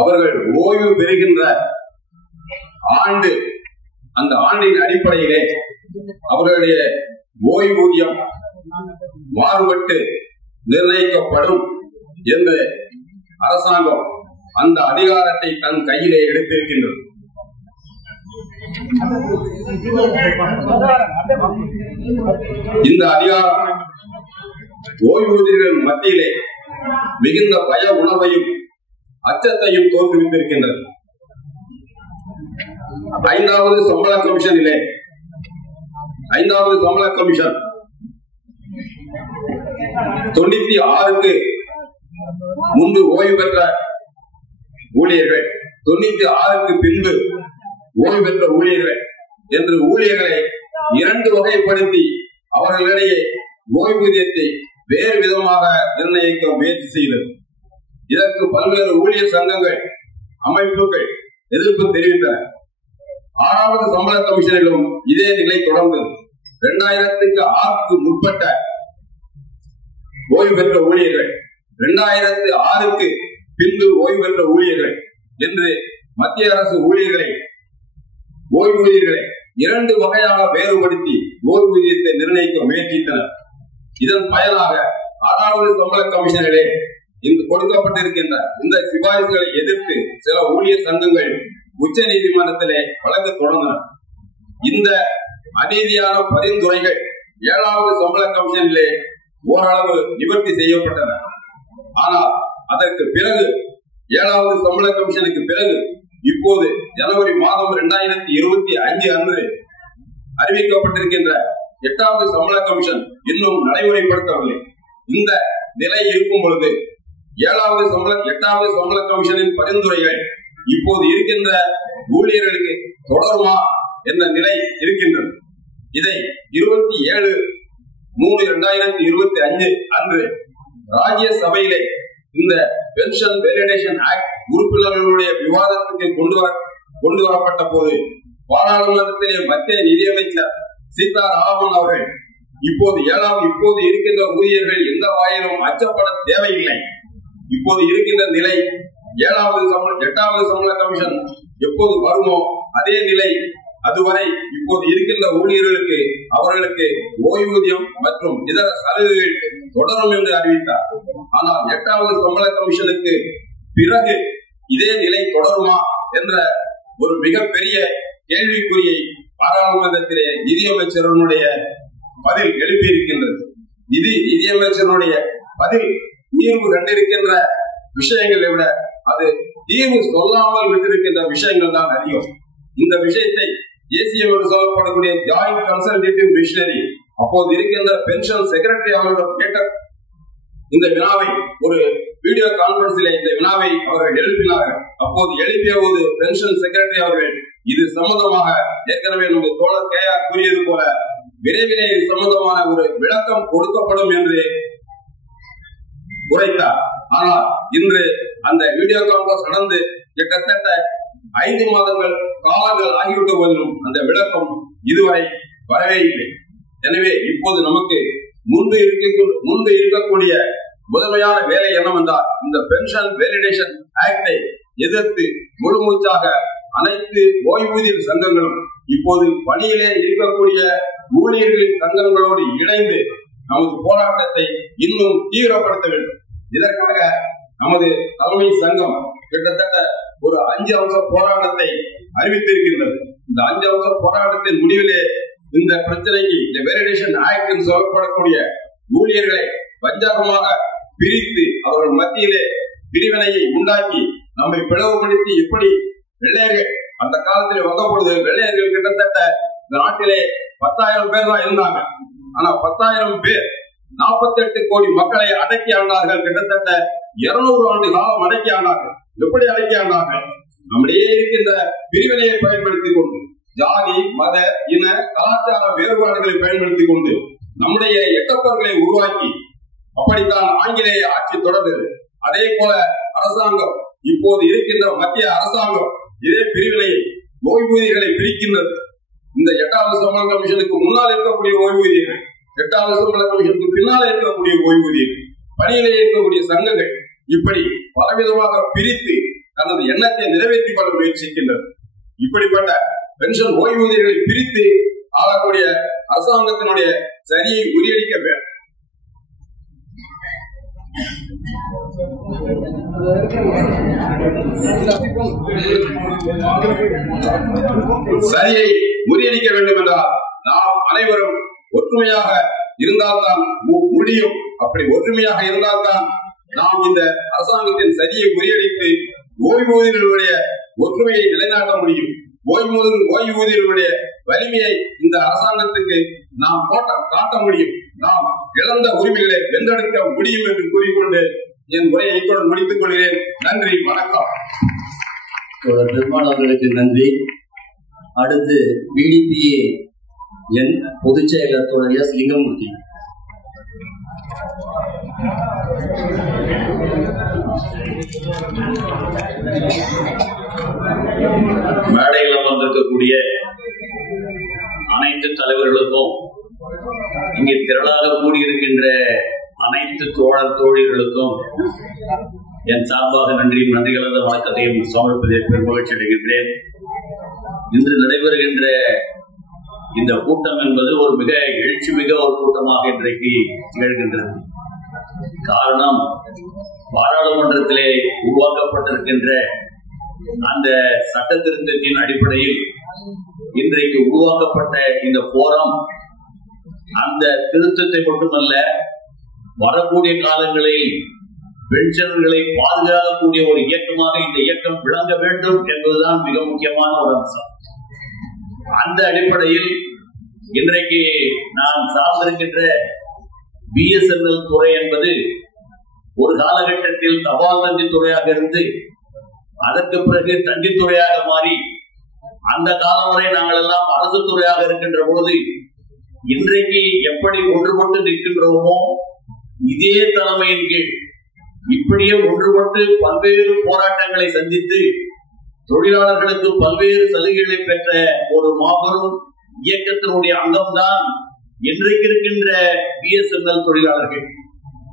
அவர்கள் ஓய்வு பெறுகின்ற ஆண்டு, அந்த ஆண்டின் அடிப்படையிலே அவர்களுடைய ஓய்வூதியம் மாறுபட்டு நிர்ணயிக்கப்படும் என்று அரசாங்கம் அந்த அதிகாரத்தை தன் கையிலே எடுத்திருக்கின்றது. இந்த அதிகாரம் ஓய்வூதியர்கள் மத்தியிலே மிகுந்த பய உணர்வையும் அச்சத்தையும் தோற்றுவித்திருக்கின்றது. 5வது சம்பள கமிஷனிலே 5வது சம்பள கமிஷன் 96க்கு முன்பு ஓய்வு பெற்ற ஊழியர்கள், 96க்கு பின்பு ஓய்வு பெற்ற ஊழியர்கள் என்று ஊழியர்களை 2 வகைப்படுத்தி அவர்களிடையே ஓய்வூதியத்தை வேறு விதமாக நிர்ணயிக்க முயற்சி செய்தது. இதற்கு பல்வேறு ஊழியர் சங்கங்கள், அமைப்புகள் எதிர்ப்பு தெரிவித்தன. 6வது சம்பள கமிஷனிலும் இதே நிலை தொடர்ந்தது. 2006க்கு முற்பட்ட ஓய்வு பெற்ற ஊழியர்கள், 2006க்கு பின்பு ஓய்வு பெற்ற ஊழியர்கள் என்று மத்திய அரசு ஓய்வூதியர்களை 2 வகையாக வேறுபடுத்தி ஓய்வூதியத்தை நிர்ணயிக்க முயற்சித்தனர். இதன் பயனாக 6வது சம்பள கமிஷனிலே இங்கு கொடுக்கப்பட்டிருக்கின்ற இந்த சிபாரிசுகளை எதிர்த்து சில ஊழியர் சங்கங்கள் உச்ச நீதிமன்றத்திலே வழக்கு தொடர்ந்தன. இந்த அநீதியான பரிந்துரைகள் 7வது சம்பள கமிஷனிலே ஓரளவு நிவர்த்தி செய்யப்பட்டன. ஆனால் அதற்கு பிறகு 7வது சம்பள கமிஷனுக்கு பிறகு இப்போது ஜனவரி மாதம் 2025 அன்று அறிவிக்கப்பட்டிருக்கின்ற 8வது சம்பள கமிஷன் இன்னும் நடைமுறைப்படுத்தவில்லை. இந்த நிலை இருக்கும் பொழுது 8வது சம்பள கமிஷனின் பரிந்துரைகள் இப்போது இருக்கின்ற ஊழியர்களுக்கு தொடருமா என்ற நிலை இருக்கின்றது. இதை 27/3/2025 அன்று ராஜ்யசபையிலே இந்த பென்ஷன் வேலிடேஷன் ஆக்ட் உறுப்பினர்களுடைய விவாதத்துக்கு கொண்டு வரப்பட்ட போது பாராளுமன்றத்திலே மத்திய நிதியமைச்சர் சீதாராமன் அவர்கள் இப்போது இருக்கின்ற ஊழியர்கள் எந்த வாயிலும் அச்சப்பட தேவையில்லை, இப்போது இருக்கின்ற நிலை 8வது சம்பள கமிஷன் எப்போது வருமோ அதே நிலை அதுவரை இப்போது இருக்கின்ற ஊழியர்களுக்கு அவர்களுக்கு ஓய்வூதியம் மற்றும் இதர சலுகைகள் தொடரும் என்று அறிவித்தார். ஆனால் 8வது சம்பள கமிஷனுக்கு பிறகு இதே நிலை தொடருமா என்ற ஒரு மிகப்பெரிய கேள்விக்குறியை பாராளுமன்றத்திலே நிதியமைச்சருடைய பதில் எழுப்பியிருக்கின்றது. நிதியமைச்சருடைய பதில் தீர்வு கண்டிருக்கின்ற விஷயங்களை விட அது தீர்வு சொல்லாமல் விட்டிருக்கின்ற விஷயங்கள் தான் அதிகம். இந்த விஷயத்தை JCM என்று சொல்லப்படக்கூடிய ஜாயிண்ட் கன்சல்டேட்டிவ் மிஷனரி அப்போது இருக்கின்ற பென்ஷன் செக்ரட்டரி அவர்களிடம் கேட்ட இந்த வினாவை ஒரு வீடியோ கான்பரன்ஸில் இந்த வினாவை அவர்கள் எழுப்பினார்கள். அப்போது எழுப்பிய போது பென்ஷன் செக்ரட்டரி அவர்கள் இது சம்பந்தமாக ஏற்கனவே நம்முடைய தோழர் கேஆர் கூறியது போல விரைவிலே இது சம்பந்தமான ஒரு விளக்கம் கொடுக்கப்படும் என்று உரைத்தார். ஆனால் இன்று அந்த வீடியோ கான்பரன்ஸ் நடந்து கிட்டத்தட்ட 5 மாதங்கள் காலங்கள் ஆகிவிட்ட போதிலும் அந்த விளக்கம் இதுவரை வரவே இல்லை. எனவே இப்போது நமக்கு முன்பு இருக்கக்கூடிய முதன்மையான வேலை என்னவென்றால் இந்த பென்ஷன் வேலிடேஷன் ஆக்டை எதிர்த்து முழுமூச்சாக அனைத்து ஓய்வூதிய சங்கங்களும் இப்போது பணியிலே இருக்கக்கூடிய ஊழியர்களின் சங்கங்களோடு இணைந்து நமது போராட்டத்தை இன்னும் தீவிரப்படுத்த வேண்டும். இதற்காக நமது தலைமை சங்கம் கிட்டத்தட்ட ஒரு 5 அம்ச போராட்டத்தை அறிவித்திருக்கின்றது. இந்த 5 அம்ச போராட்டத்தின் முடிவிலே இந்த பிரச்சனைக்கு இந்த வேலிடேஷன் ஆக்ட் என்று சொல்லப்படக்கூடிய ஊழியர்களை வஞ்சகமாக பிரித்து அவர்கள் மத்தியிலே பிரிவினையை உண்டாக்கி நம்மை பிளவுபடுத்தி எப்படி வெள்ளையர்கள் அந்த காலத்தில் வந்த பொழுது வெள்ளையர்கள் கிட்டத்தட்ட இந்த நாட்டிலே 10,000 பேர் தான் இருந்தாங்க. ஆனா 10,000 பேர் 48 கோடி மக்களை அடக்கி ஆண்டார்கள். கிட்டத்தட்ட 200 ஆண்டு காலம் அடக்கி ஆண்டார்கள். எப்படி அடக்கி ஆண்டார்கள்? நம்முடைய இருக்கின்ற பிரிவினையை பயன்படுத்திக் கொண்டு ஜாதி மத இன கலாச்சார வேறுபாடுகளை பயன்படுத்திக் கொண்டு நம்முடைய எட்டப்பர்களை உருவாக்கி அப்படித்தான் ஆங்கிலேய ஆட்சி தொடர்ந்தது. அதே போல அரசாங்கம் இப்போது இருக்கின்ற மத்திய அரசாங்கம் இதே பிரிவினையை ஓய்வூதியர்களை பிரிக்கின்றது. இந்த 8வது சம்பள கமிஷனுக்கு முன்னால் இருக்கக்கூடிய ஓய்வூதியர்கள், 8வது சம்பள கமிஷனுக்கு பின்னால் இருக்கக்கூடிய ஓய்வூதியர்கள், பணியிலே இருக்கக்கூடிய சங்கங்கள் இப்படி பலவிதமாக பிரித்து தனது எண்ணத்தை நிறைவேற்றிக் கொள்ள முயற்சிக்கின்றது. இப்படிப்பட்ட பென்ஷன் ஓய்வூதியர்களை பிரித்து ஆளக்கூடிய அரசாங்கத்தினுடைய சரியை முறியடிக்க வேண்டும். சரியை முறியடிக்க வேண்டும் என்றால் நாம் அனைவரும் ஒற்றுமையாக இருந்தால்தான் முடியும். அப்படி ஒற்றுமையாக இருந்தால்தான் நாம் இந்த அரசாங்கத்தின் சரியை முறியடித்து ஓய்வூதியர்களுடைய ஒற்றுமையை நிலைநாட்ட முடியும். ஓய்வூதியர்களுடைய வலிமையை இந்த அரசாங்கத்துக்கு நாம் காட்ட முடியும். நாம் இழந்த உரிமைகளை வென்றெடுக்க முடியும் என்று கூறிக்கொண்டு என் உரையை இத்துடன் முடித்துக் கொள்கிறேன். நன்றி, வணக்கம். பெருமாள் அவர்களுக்கு நன்றி. அடுத்து பிடிபிஏ என் பொதுச் செயலர் தோழர் எஸ் லிங்கமூர்த்தி. மேடையில் அமர்ந்திருக்கக்கூடிய அனைத்து தலைவர்களுக்கும், இங்கே திரளாக கூடியிருக்கின்ற அனைத்து தோழர் தோழிகளுக்கும் என் சார்பாக நன்றியும் நன்றி கலந்த வணக்கத்தையும் சமர்ப்பதில் பெருமகிழ்ச்சி அடைகின்றேன். இன்று நடைபெறுகின்ற இந்த கூட்டம் என்பது ஒரு மிக எழுச்சி மிக ஒரு கூட்டமாக இன்றைக்கு திகழ்கின்றது. காரணம், பாராளுமன்றத்திலே உருவாக்கப்பட்டிருக்கின்ற அந்த சட்ட திருத்தத்தின் அடிப்படையில் இன்றைக்கு உருவாக்கப்பட்ட இந்த போரம் அந்த திருத்தத்தை மட்டுமல்ல, வரக்கூடிய காலங்களில் பென்ஷன்களை பாதுகாக்கக்கூடிய ஒரு இயக்கமாக இந்த இயக்கம் விளங்க வேண்டும் என்பதுதான் மிக முக்கியமான ஒரு அம்சம். அந்த அடிப்படையில் இன்றைக்கு நான் சார்ந்திருக்கின்ற BSNL துறை என்பது ஒரு காலகட்டத்தில் தபால் தந்தி துறையாக இருந்து அதற்கு பிறகு தண்டித்துறையாக மாறி அந்த காலம் வரை நாங்கள் எல்லாம் அரசு துறையாக இருக்கின்ற போது இன்றைக்கு எப்படி ஒன்றுபட்டு நிற்கின்றோமோ இதே தலைமையின் கீழ் இப்படியே ஒன்றுபட்டு பல்வேறு போராட்டங்களை சந்தித்து தொழிலாளர்களுக்கு பல்வேறு சலுகைகளை பெற்ற ஒரு மாபெரும் இயக்கத்தினுடைய அங்கம்தான் இன்றைக்கு இருக்கின்ற BSNL தொழிலாளர்கள்.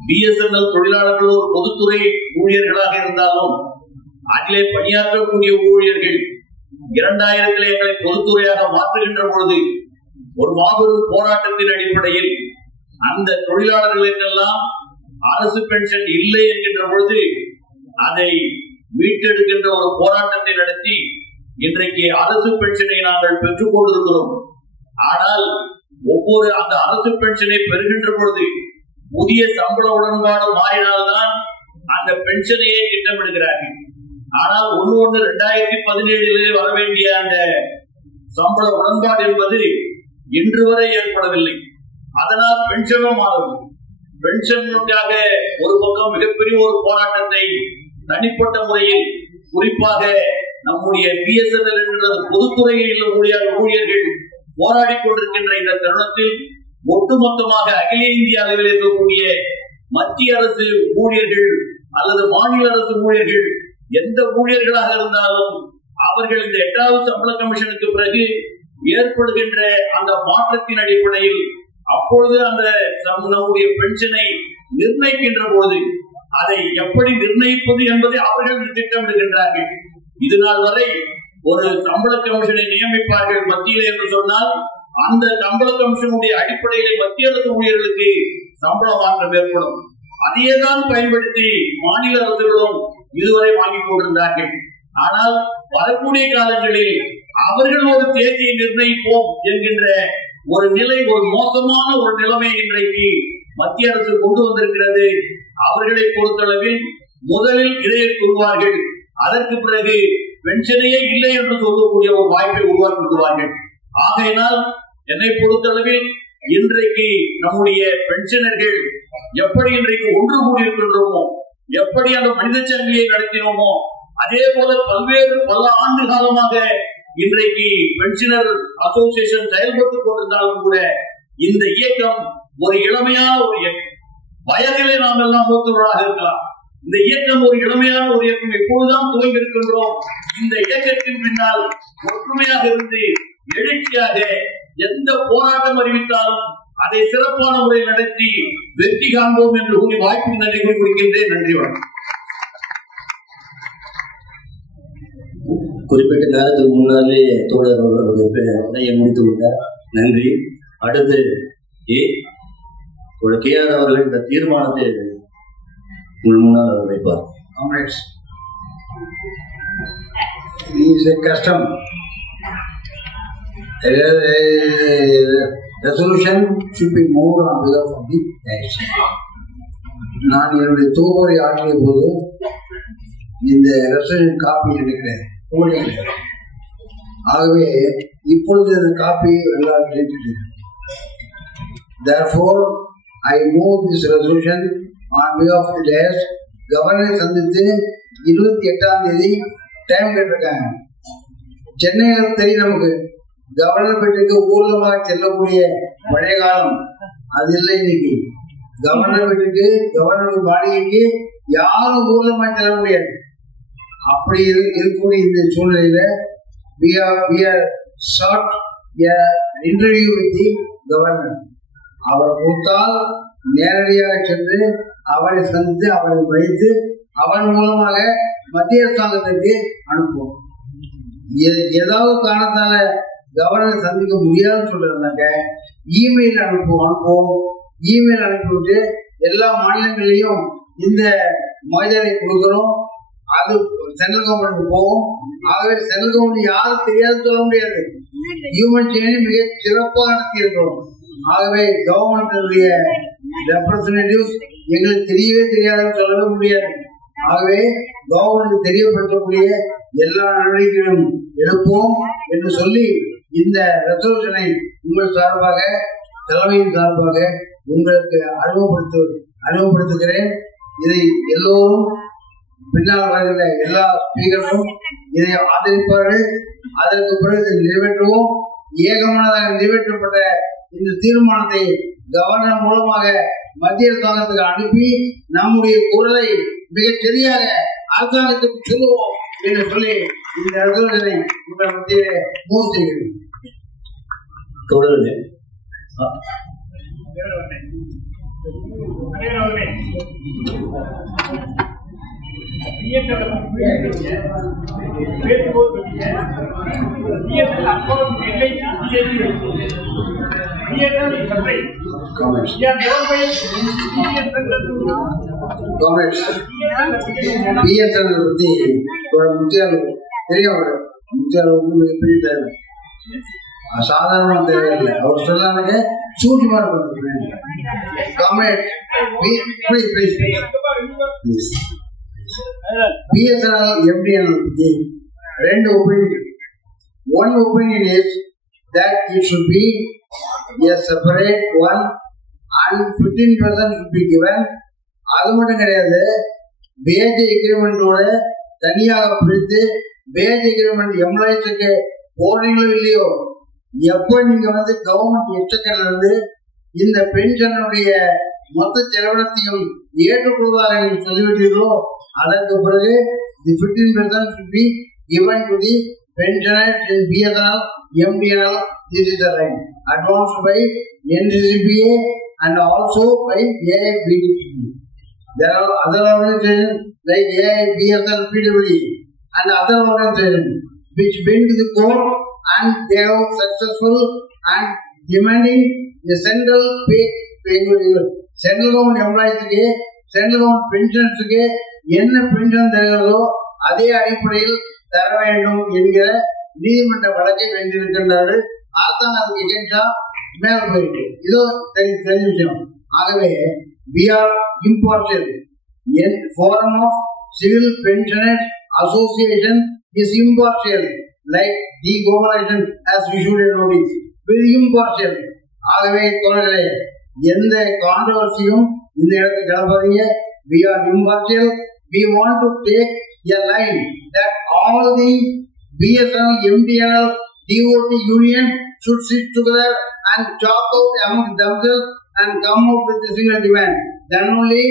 BSNL தொழிலாளர்கள் ஒரு பொதுத்துறை ஊழியர்களாக இருந்தாலும் அதிலே பணியாற்றக்கூடிய ஊழியர்கள் 2000 எங்களை பொதுத்துறையாக மாற்றுகின்ற பொழுது ஒரு மாபெரும் போராட்டத்தின் அடிப்படையில் அந்த தொழிலாளர்களுக்கெல்லாம் அரசு பென்ஷன் இல்லை என்கின்ற பொழுது அதை மீட்டெடுக்கின்ற ஒரு போராட்டத்தை நடத்தி இன்றைக்கு அரசு பென்ஷனை நாங்கள் பெற்றுக் கொண்டிருக்கிறோம். ஆனால் ஒவ்வொரு அந்த அரசு பென்ஷனை பெறுகின்ற பொழுது புதிய சம்பள உடன்பாடு மாறினால்தான் அந்த பென்ஷனையே திட்டமிடுகிறார்கள். ஆனால் 1/1/2017 வர வேண்டிய அந்த சம்பள உடன்பாடு என்பது இன்று வரை ஏற்படவில்லை. அதனால் பென்ஷனும் மாறவில்லை. பென்ஷனுக்காக ஒரு பக்கம் மிகப்பெரிய ஒரு போராட்டத்தை தனிப்பட்ட முறையில் குறிப்பாக நம்முடைய பிஎஸ்என்எல் என்ற பொதுத்துறையில் உள்ள ஊழியர்கள் போராடி கொண்டிருக்கின்ற இந்த தருணத்தில் ஒட்டுமொத்தமாக அகில இந்திய அளவில் இருக்கக்கூடிய மத்திய அரசு ஊழியர்கள் அல்லது மாநில அரசு ஊழியர்கள் எந்த ஊழியர்களாக இருந்தாலும் அவர்கள் இந்த 8வது சம்பள கமிஷனுக்கு பிறகு ஏற்படுகின்ற அந்த மாற்றத்தின் அடிப்படையில் அப்பொழுது அந்த நம்முடைய பென்ஷனை நிர்ணயிக்கின்ற போது அதை எப்படி நிர்ணயிப்பது என்பதை அவர்கள் திட்டமிடுகின்றார்கள். இது நாள் வரை ஒரு சம்பள கமிஷனை நியமிப்பார்கள் மத்தியில் என்று சொன்னால் அந்த சம்பள கமிஷனுடைய அடிப்படையில் மத்திய அரசு ஊழியர்களுக்கு சம்பள மாற்றம் ஏற்படும். அதையேதான் பயன்படுத்தி மாநில அரசுகளும் இதுவரை வாங்கிக் கொண்டிருந்தார்கள். ஆனால் வரக்கூடிய காலங்களில் அவர்கள் ஒரு தேதியை நிர்ணயிப்போம் என்கின்ற ஒரு நிலை, ஒரு மோசமான ஒரு நிலைமை இன்றைக்கு மத்திய அரசு கொண்டு வந்திருக்கிறது. அவர்களை பொறுத்தளவில் முதலில் இதை கூறுவார்கள், அதற்கு பிறகு பென்ஷனையே இல்லை என்று சொல்லக்கூடிய ஒரு வாய்ப்பை உருவாக்கி விடுவார்கள். ஆகையினால் என்னை பொறுத்தளவில் இன்றைக்கு நம்முடைய பென்ஷனர்கள் எப்படி இன்றைக்கு ஒன்று கூடியிருக்கின்றோமோ, எப்படி அந்த மனித சங்கிலியை நடத்தினோமோ, அதே போல பல ஆண்டு காலமாக இன்றைக்கு பென்ஷனர் அசோசியேஷன் செயல்பட்டுக் கொண்டிருந்தாலும் கூட இந்த இயக்கம் ஒரு இளமையான ஒரு இயக்கம். வயதிலே நாம் எல்லாம் மூத்தவர்களாக இருக்கலாம். இந்த இயக்கம் ஒரு இளமையான ஒரு இயக்கம். எப்பொழுதுதான் துவங்கி இருக்கின்றோம். இந்த இயக்கத்தின் பின்னால் ஒற்றுமையாக இருந்து எழுச்சியாக எந்த போராட்டம் அறிவித்தாலும் அதை சிறப்பான முறையில் நடத்தி வெற்றி காண்போம் என்று கூறி வாய்ப்பு நன்றி கொடுக்கின்றேன். நன்றி வணக்கம். குறிப்பிட்ட நேரத்துக்கு முன்னாலே தோழர் அவர்களுடைய உரையை முடித்து விட்டார். நன்றி. அடுத்து KR அவர்கள் இந்த தீர்மானத்தை உங்கள் முன்னால் வைப்பார். கஷ்டம். Resolution should be moved on behalf of the nation. நான் என்னுடைய தூவரை ஆற்றிய போது இந்த ரெசல்யூஷன் காப்பி எடுக்கிறேன். ஆகவே இப்பொழுது இந்த காப்பி எல்லாரும் therefore I move this resolution on behalf of the last கவர்னரை சந்தித்து 28ஆம் தேதி டைம் கேட்டிருக்காங்க. சென்னையில தெரியும் நமக்கு கவர்னர் வீட்டுக்கு ஊர்வலமாக செல்லக்கூடிய பழைய காலம் அது இல்லை. இன்னைக்கு கவர்னர் வீட்டுக்கு கவர்னர் மாளிகைக்கு யாரும் ஊர்வலமாக செல்ல முடியாது. அப்படி இருக்கக்கூடிய இந்த சூழ்நிலையில we are sought an interview with the governor. அவர் கொடுத்தால் நேரடியாக சென்று அவரை சந்தித்து அவரை வைத்து அவன் மூலமாக மத்திய அரசாங்கத்திற்கு அனுப்புவோம். ஏதாவது காரணத்தால கவர்னர் சந்திக்க முடியாதுன்னு சொல்றாங்க, இமெயில் அனுப்புவோம். இமெயில் அனுப்பிவிட்டு எல்லா மாநிலங்களிலையும் இந்த மோதலை கொடுக்கிறோம். அது சென்ட்ரல் கவர்மெண்ட் போகும். ஆகவே சென்ட்ரல் கவர்மெண்ட் யாரும் தெரியாது சொல்ல முடியாது. ஹியூமன் செயின் மிக சிறப்பாக நடத்தி இருக்கிறோம். ஆகவே கவர்மெண்ட் ரெப்ரசன்டேட்டிவ்ஸ் எங்களுக்கு தெரியவே தெரியாதுன்னு சொல்லவே முடியாது. ஆகவே கவர்மெண்ட் தெரியப்படுத்தக்கூடிய எல்லா நடவடிக்கைகளும் எடுப்போம் என்று சொல்லி இந்த ரெசல்யூஷனை உங்கள் சார்பாக தலைமையின் சார்பாக உங்களுக்கு அறிமுகப்படுத்துகிறேன். இதை எல்லோரும் பின்னால் வருகிற எல்லா ஸ்பீக்கர்களும் இதை ஆதரிப்பார்கள். அதற்கு பிறகு நிறைவேற்றுவோம். ஏகமானதாக நிறைவேற்றப்பட்ட இந்த தீர்மானத்தை கவர்னர் மூலமாக மத்திய அரசாங்கத்துக்கு அனுப்பி நம்முடைய குரலை மிகச் சரியாக அரசாங்கத்துக்கு சொல்லுவோம் என்று சொல்லி இந்த ரெசல்யூஷனை உங்கள் மத்தியிலே மூவ் செய்கிறேன். சாதாரண தேவையில்லை. அவர் சொல்லாங்க சூட்சமா BSNL MDNL பத்தி ரெண்டு opinion. One opinion is that it should be a separate one and 15% should be given. அது மட்டும் கிடையாது, வேஜ் எக்ரிமெண்டோட தனியாக பிரித்து வேஜ் எக்ரிமெண்ட் எம்ப்ளாயிஸுக்கு போடுறீங்களோ இல்லையோ, எப்போ நீங்க கவர்மெண்ட் எக்ஸ்செக்கர்ல இருந்து இந்த பென்ஷனுடைய மொத்த செலவினத்தையும் ஏற்றுக்கொள்வதாக நீங்கள் சொல்லிவிட்டீர்களோ, அதற்கு பிறகு the 15% should be given to the pensioners in BSNL, MTNL. This is the right advanced by NCCPA and also by AIBDPA. There are other organizations like AIBSL, PWE and other organizations which went to the court and they are successful and demanding the central government employees, central government pensions என்ன pension தருகிறதோ அதே அடிப்படையில் தர வேண்டும் என்கிற நீதிமன்ற வழக்கை வென்றிருக்கின்றார்கள். அதுதான் அதுக்கு எகென்ஸ்டா மேல போயிருக்கு. இதோ தெரிஞ்ச விஷயம். ஆகவே we are impartial. Forum of Civil Pensioners Association is impartial, like deglobalization has issued a notice. Very impartial. ஆகவே தோழர்களே, எந்த கான்ட்ரோவர்சியும் இந்த இடத்துக்கு கிளம்பாதீங்க. We are impartial. We want to take a line that all the BSNL, MTNL, DOT union should sit together and talk out among themselves and come out with a single demand. Then only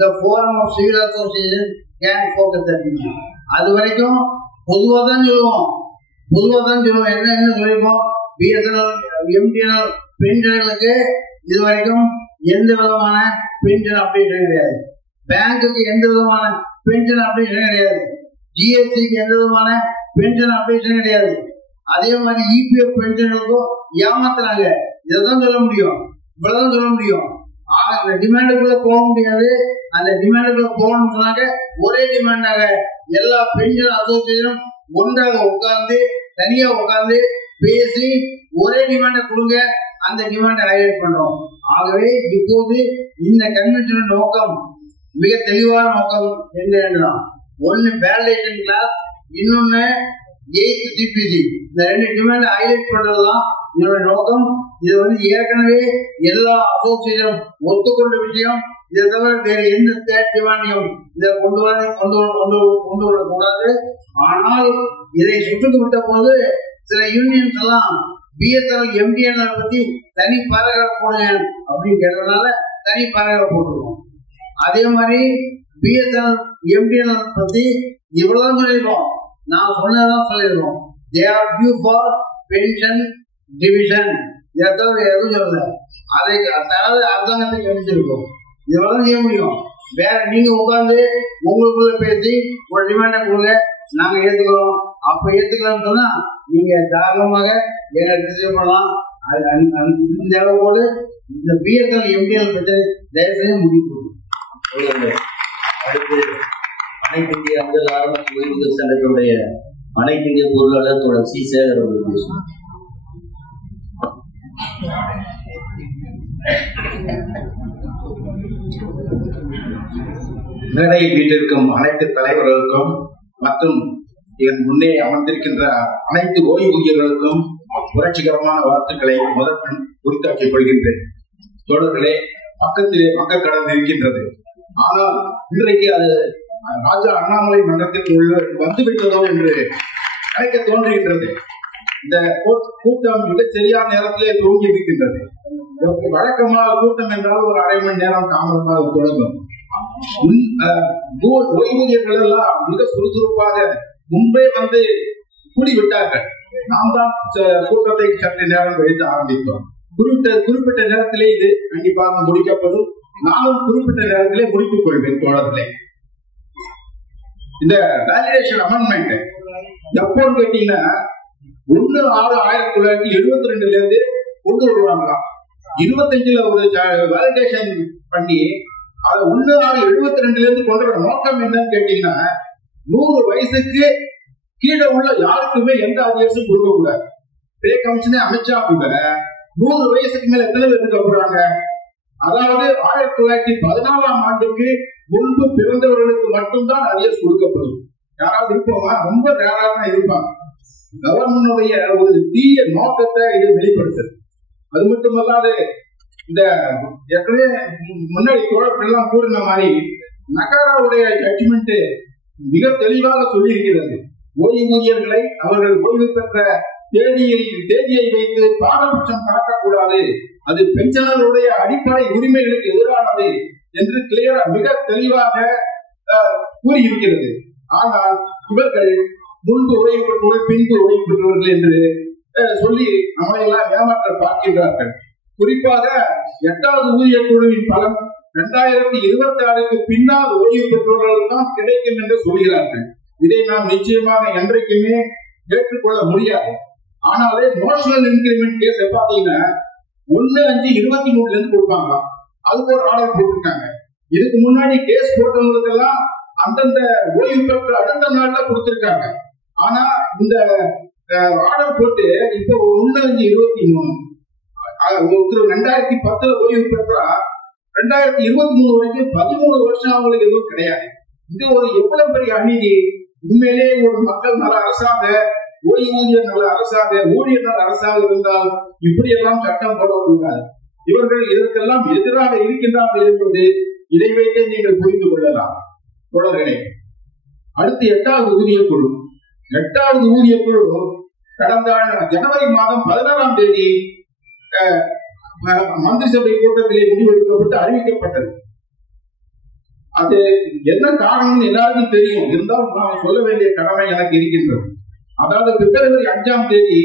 the forum of civil association can focus that demand. அது வரைக்கும் பொதுவாக தான் சொல்லுவோம். என்ன சொல்லிருக்கோம், BSNL, MTNL பென்ஷன்களுக்கு இது வரைக்கும் எந்த விதமான பென்ஷன் அப்டேஷன் கிடையாது. பேங்குக்கு எந்த விதமான பென்ஷன் அப்டேஷன் கிடையாது. ஜிஎஸ்டிக்கு எந்த விதமான பென்ஷன் அப்டேஷன் கிடையாது. அதே மாதிரி இபிஎஃப் பென்ஷன்களுக்கும் ஏமாத்துறாங்க. இதைதான் சொல்ல முடியும், இவ்வளவுதான் சொல்ல முடியும். அந்த டிமாண்டுக்குள்ள போக முடியாது. அந்த டிமாண்டுக்குள்ள போகணும்னு சொன்னாக்க ஒரே டிமாண்டாக எல்லா பென்ஷன் அசோசியேஷனும் ஒன்றாக உட்கார்ந்து தனியா உட்கார்ந்து பேசி ஒரே டிமாண்டை கொடுங்க, அந்த டிமாண்டை ஹைலைட் பண்றோம். ஆகவே இப்போது இந்த கன்வென்ஷன் நோக்கம் மிக தெளிவான நோக்கம் என்னதான், ஒன்னு வேலிடேஷன் கிளாஸ், இன்னொன்னு 8th CPC. இந்த ரெண்டு டிமாண்ட் ஹைலைட் பண்றதுதான் இதோட நோக்கம். இது ஏற்கனவே எல்லா அசோசியேஷனும் ஒத்துக்கொண்ட விஷயம். இதை தவிர வேறு எந்த தேர்ட் டிமாண்டையும் இதை கொண்டு வரக்கூடாது. ஆனால் இதை சுட்டுக்கு விட்ட போது சில யூனியன்ஸ் எல்லாம் BSNL, MTNL பத்தி தனி பேராகிராஃப் போடுங்க அப்படின்னு கேட்டதுனால தனி பேராகிராஃப் போட்டுருக்கோம். அதே மாதிரி BSNL, MTNL பத்தி இவ்வளவு சொல்லியிருக்கோம். நான் சொன்னதான் சொல்லியிருக்கோம். They are due for pension division. இதை தவிர எதுவும் சொல்லல. அதை அரசாங்கத்தை கணிச்சிருக்கோம். இவ்வளவு செய்ய முடியும். வேற நீங்க உட்கார்ந்து உங்களுக்குள்ள பேசி ஒரு டிமாண்டை கொடுங்க, நாங்க ஏத்துக்கிறோம். அப்ப ஏத்துக்கலாம்னு சொன்னா நீங்க தாராளமாக எங்களை டிசைட் பண்ணலாம். இந்த அளவோடு இந்த BSNL, MTNL பற்றி தயவு செய்து முடிவு. அடுத்து அனைத்து இந்திய அஞ்சல் ஆரம்ப ஓய்வூதியர் சங்கத்தினுடைய அனைத்து இந்திய பொருளாளர் தோழர் சி. சேகர் அவர்கள் பேசுவார். மேடையில் வீட்டிற்கும் அனைத்து தலைவர்களுக்கும் மற்றும் என் முன்னே அமர்ந்திருக்கின்ற அனைத்து ஓய்வூதியர்களுக்கும் புரட்சிகரமான வாழ்த்துக்களை முதற்கண் உரித்தாக்கிக் கொள்கின்றேன். தோழர்களே, பக்கத்திலே மக்கள் கடந்து இருக்கின்றது. ஆனால் இன்றைக்கு அது ராஜா அண்ணாமலை மன்றத்திற்கு வந்துவிட்டதோ என்று நினைக்க தோன்றுகின்றது. இந்த கூட்டம் மிக சரியான நேரத்திலே துவங்கி இருக்கின்றது. வழக்கமாக கூட்டம் என்றால் ஒரு அரை மணி நேரம் தாமதமாக தொடங்கும். ஓய்வூதியர்கள் எல்லாம் மிக சுறுசுறுப்பாக முன்பே கூடிவிட்டார்கள். நாம் தான் கூட்டத்தை சற்று நேரம் கழித்து ஆரம்பித்தோம். குறிப்பிட்ட நேரத்திலே இது கண்டிப்பாக முடிக்கப்படும். நானும் குறிப்பிட்ட நேரத்திலே முடித்துக் கொள்வேன். தோழர்களே, இந்த வேலிடேஷன் அமெண்ட்மெண்ட் எப்போன்னு கேட்டீங்கன்னா 1/6/1972 இருந்து கொண்டு வருவாங்களாம். 25ல ஒரு வேலிடேஷன் பண்ணி அதை 1/6/72 இருந்து கொண்டு வர நோக்கம் என்னன்னு கேட்டீங்கன்னா 100 வயசுக்கு கீழே உள்ள யாருக்குமே எந்த அதிகாரமும் கொடுக்க கூடாது. பே கமிஷனே அமைச்சா கூட 100 வயசுக்கு மேல எத்தனை பேர் இருக்க போறாங்க? அதாவது 1914ஆம் ஆண்டுக்கு முன்பு பிறந்தவர்களுக்கு மட்டும்தான் அதிகாரம் கொடுக்கப்படும். யாராவது இருப்போமா? ரொம்ப ரேரா தான் இருப்பாங்க. கவர்மெண்டுடைய ஒரு தீய நோக்கத்தை இது வெளிப்படுத்துது. அது மட்டுமல்லாது இந்த ஏற்கனவே முன்னாடி தோழர்கள் எல்லாம் கூறின மாதிரி நகாராவுடைய ஜட்ஜ்மெண்ட் மிக தெளிவாக சொல்லி இருக்கிறது. ஓய்வூதியர்களை அவர்கள் ஓய்வு பெற்ற தேதியை வைத்து பாரபட்சம் காட்டக்கூடாது, அது பென்ஷனருடைய அடிப்படை உரிமைகளுக்கு எதிரானது என்று கிளியரா மிக தெளிவாக கூறியிருக்கிறது. ஆனால் இவர்கள் முன்பு ஓய்வு பெற்றவர்கள் பின்பு ஓய்வு பெற்றவர்கள் என்று சொல்லி நம்மளையெல்லாம் ஏமாற்ற பார்க்கின்றார்கள். குறிப்பாக 8வது ஊதிய குழுவின் பலன் 2026க்கு பின்னால் ஓய்வு பெற்றவர்கள் தான் கிடைக்கும் என்று சொல்கிறார்கள். இதை நாம் நிச்சயமாக என்றைக்குமே ஏற்றுக்கொள்ள முடியாது. ஆனாலே நோஷனல் இன்கிரிமெண்ட் கேஸ் பாத்தீங்கன்னா 1/5/23 இருந்து கொடுப்பாங்களாம். அதுக்கு ஒரு ஆர்டர் போட்டிருக்காங்க. இதுக்கு முன்னாடி கேஸ் போட்டவங்களுக்கு எல்லாம் அந்தந்த ஓய்வு பெற்ற அடுத்த நாள்ல கொடுத்திருக்காங்க. ஆனா இந்த ஆர்டர் போட்டு இப்போ 1/5/23 2010 ஓய்வு பெற்றா 2023 வரைக்கும் 13 வருஷம் அவங்களுக்கு எதுவும் கிடையாது. இது ஒரு எவ்வளவு பெரிய அநீதி! உண்மையிலேயே ஒரு மக்கள் நல அரசாக, ஓய்வூதியர் நல அரசாக, ஊழியர் நல அரசாக இருந்தால் இப்படியெல்லாம் சட்டம் போடக்கூடாது. இவர்கள் இதற்கெல்லாம் எதிராக இருக்கின்றார்கள் என்பது இதை வைத்தே நீங்கள் புரிந்து கொள்ளலாம். தொடர்களே, அடுத்து 8வது ஊதிய குழு. 8வது ஊதிய குழு கடந்த ஜனவரி மாதம் 16ஆம் தேதி மந்திரி சபை கூட்டத்திலே முடிவெடுக்கப்பட்டு அறிவிக்கப்பட்டது. அது என்ன காரணம் எல்லாருக்கும் தெரியும், இருந்தாலும் நான் சொல்ல வேண்டிய கடமை எனக்கு இருக்கின்றது. அதாவது பிப்ரவரி 5ஆம் தேதி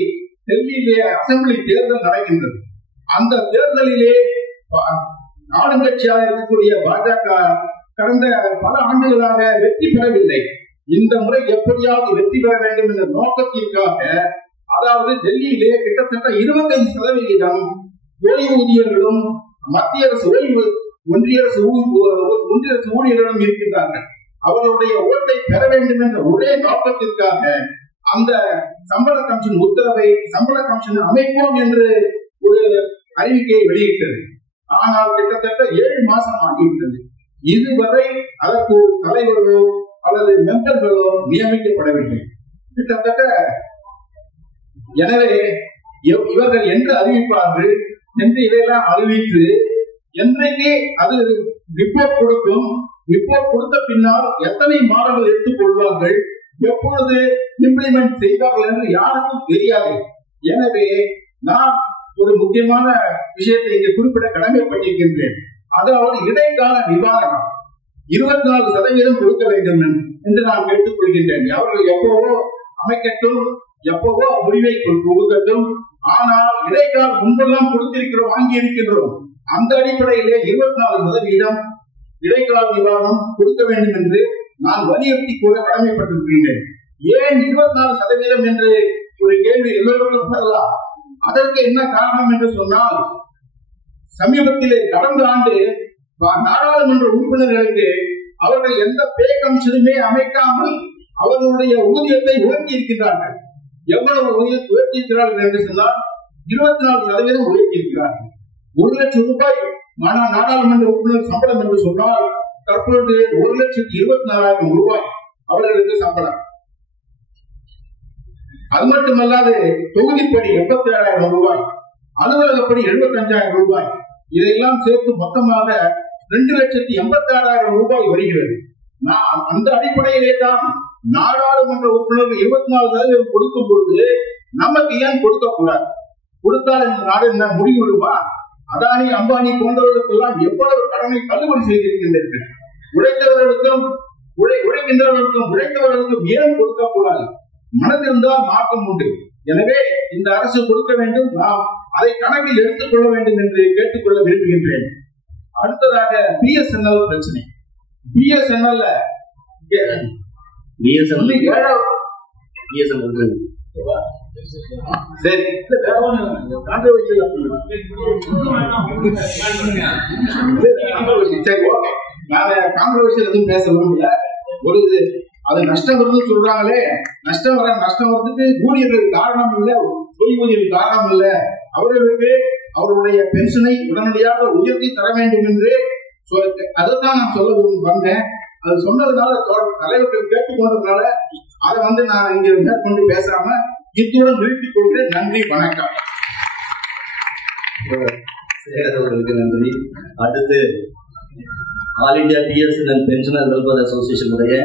டெல்லியிலே அசம்பிளி தேர்தல் நடக்கின்றது. அந்த தேர்தலிலே ஆளுங்கட்சியாக இருக்கக்கூடிய பாஜக கடந்த பல ஆண்டுகளாக வெற்றி பெறவில்லை. இந்த முறை எப்படியாவது வெற்றி பெற வேண்டும் என்ற நோக்கத்திற்காக, அதாவது டெல்லியிலே கிட்டத்தட்ட 25% ஓய்வூதியர்களும் மத்திய அரசு ஒன்றிய அரசு ஊழியர்களும் இருக்கின்றார்கள். அவர்களுடைய ஓட்டை பெற வேண்டும் என்ற ஒரே நோக்கத்திற்காக அந்த சம்பள கமிஷன் உத்தரவை, சம்பள கமிஷன் அமைப்போம் என்று ஒரு அறிவிக்கையை வெளியிட்டது. ஆனால் கிட்டத்தட்ட 7 மாசம் ஆகிவிட்டது. இதுவரை அதற்கு தலைவர்களோ அல்லது மெம்பர்களோ நியமிக்கப்படவில்லை. கிட்டத்தட்ட எனவே இவர்கள் என்று அறிவிப்பார்கள் என்று இதையெல்லாம் அறிவித்து என்றைக்கு அது ரிப்போர்ட் கொடுக்கும், ரிப்போர்ட் கொடுத்த பின்னால் எத்தனை மாதங்கள் எடுத்துக் கொள்வார்கள், எப்பொழுது இம்ப்ளிமெண்ட் செய்வார்கள் என்று யாருக்கும் தெரியாது. எனவே நான் ஒரு முக்கியமான விஷயத்தை இங்கே குறிப்பிட கடமைப்பட்டிருக்கின்றேன். அதாவது இடைக்கால நிவாரணம் 24% கொடுக்க வேண்டும் என்று நான் கேட்டுக் கொள்கின்றேன். அவர்கள் எப்பவோ அமைக்கட்டும், எப்பவோ முடிவை கொடுக்கட்டும். ஆனால் இடைக்கால முன்பெல்லாம் கொடுத்திருக்கிறோம், வாங்கி இருக்கின்றோம். அந்த அடிப்படையிலே 24% இடைக்கால நிவாரணம் கொடுக்க வேண்டும் என்று நான் வலியுறுத்தி கூட கடமைப்பட்டிருக்கின்றேன். ஏன் 24% என்று ஒரு கேள்வி எல்லோருக்கும் வரலாம். அதற்கு என்ன காரணம் என்று சொன்னால், சமீபத்திலே கடந்த ஆண்டு நாடாளுமன்ற உறுப்பினர்களுக்கு அவர்கள் எந்த பே கமிஷனுமே அமைக்காமல் அவர்களுடைய ஊதியத்தை உயர்த்தி இருக்கின்றார்கள். எவ்வளவு உயர்த்தி இருக்கிறார்கள் என்று சொன்னால் 24% உயர்த்தி இருக்கிறார்கள். 1 லட்சம் ரூபாய் நாடாளுமன்ற உறுப்பினர் சம்பளம் என்று சொன்னால் தற்பொழுது 1,24,000 ரூபாய் அவர்களுக்கு சம்பளம். அது மட்டுமல்லாது தொகுதிப்படி 87,000 ரூபாய், அலுவலகப்படி 75,000 ரூபாய், இதையெல்லாம் சேர்த்து மொத்தமாக 2,86,000 ரூபாய் வருகிறது. நான் அந்த அடிப்படையிலே தான் நாடாளுமன்ற உறுப்பினர்கள் 24% கொடுக்கும் பொழுது நமக்கு ஏன் கொடுக்க கூடாது? கொடுத்தால் இந்த நாடு என்ன முடிவிடுமா? அதானி அம்பானி போன்றவர்களுக்கு எல்லாம் எவ்வளவு கடனை தள்ளுபடி செய்திருக்கின்றீர்கள். உழைத்தவர்களுக்கும் உழைத்தவர்களுக்கும் ஏன் கொடுக்க கூடாது? மனதிருந்தால் மாற்றம் உண்டு. எனவே இந்த அரசு கொடுக்க வேண்டும், நாம் அதை கணக்கில் எடுத்துக் கொள்ள வேண்டும் என்று கேட்டுக்கொள்ள விரும்புகின்றேன். அடுத்ததாக பிஎஸ்என்எல் பிரச்சனை. பிஎஸ்என்எல் சரி, கான்ட்ரோவர்சியல் எதுவும் பேச விரும்பல. ஒரு அது நஷ்டம் வருது சொல்றாங்களே, நஷ்டம் வர்றதுக்கு ஊழியர்கள் காரணம் இல்லை, ஓய்வூதியர்கள் காரணம் இல்லை. அவர்களுக்கு அவருடைய பென்ஷனை உடனடியாக உயர்த்தி தர வேண்டும் என்று அதைத்தான் நான் சொல்ல வந்தேன். அது சொன்னதுனால தலைவர்கள் கேட்டுக்கொண்டதுனால அதை நான் இங்க மேற்கொண்டு பேசாம இத்துடன் நிறுத்திக் கொண்டு நன்றி, வணக்கம். அவர்களுக்கு நன்றி. அடுத்து all India BSNL pensioner welfare association உடைய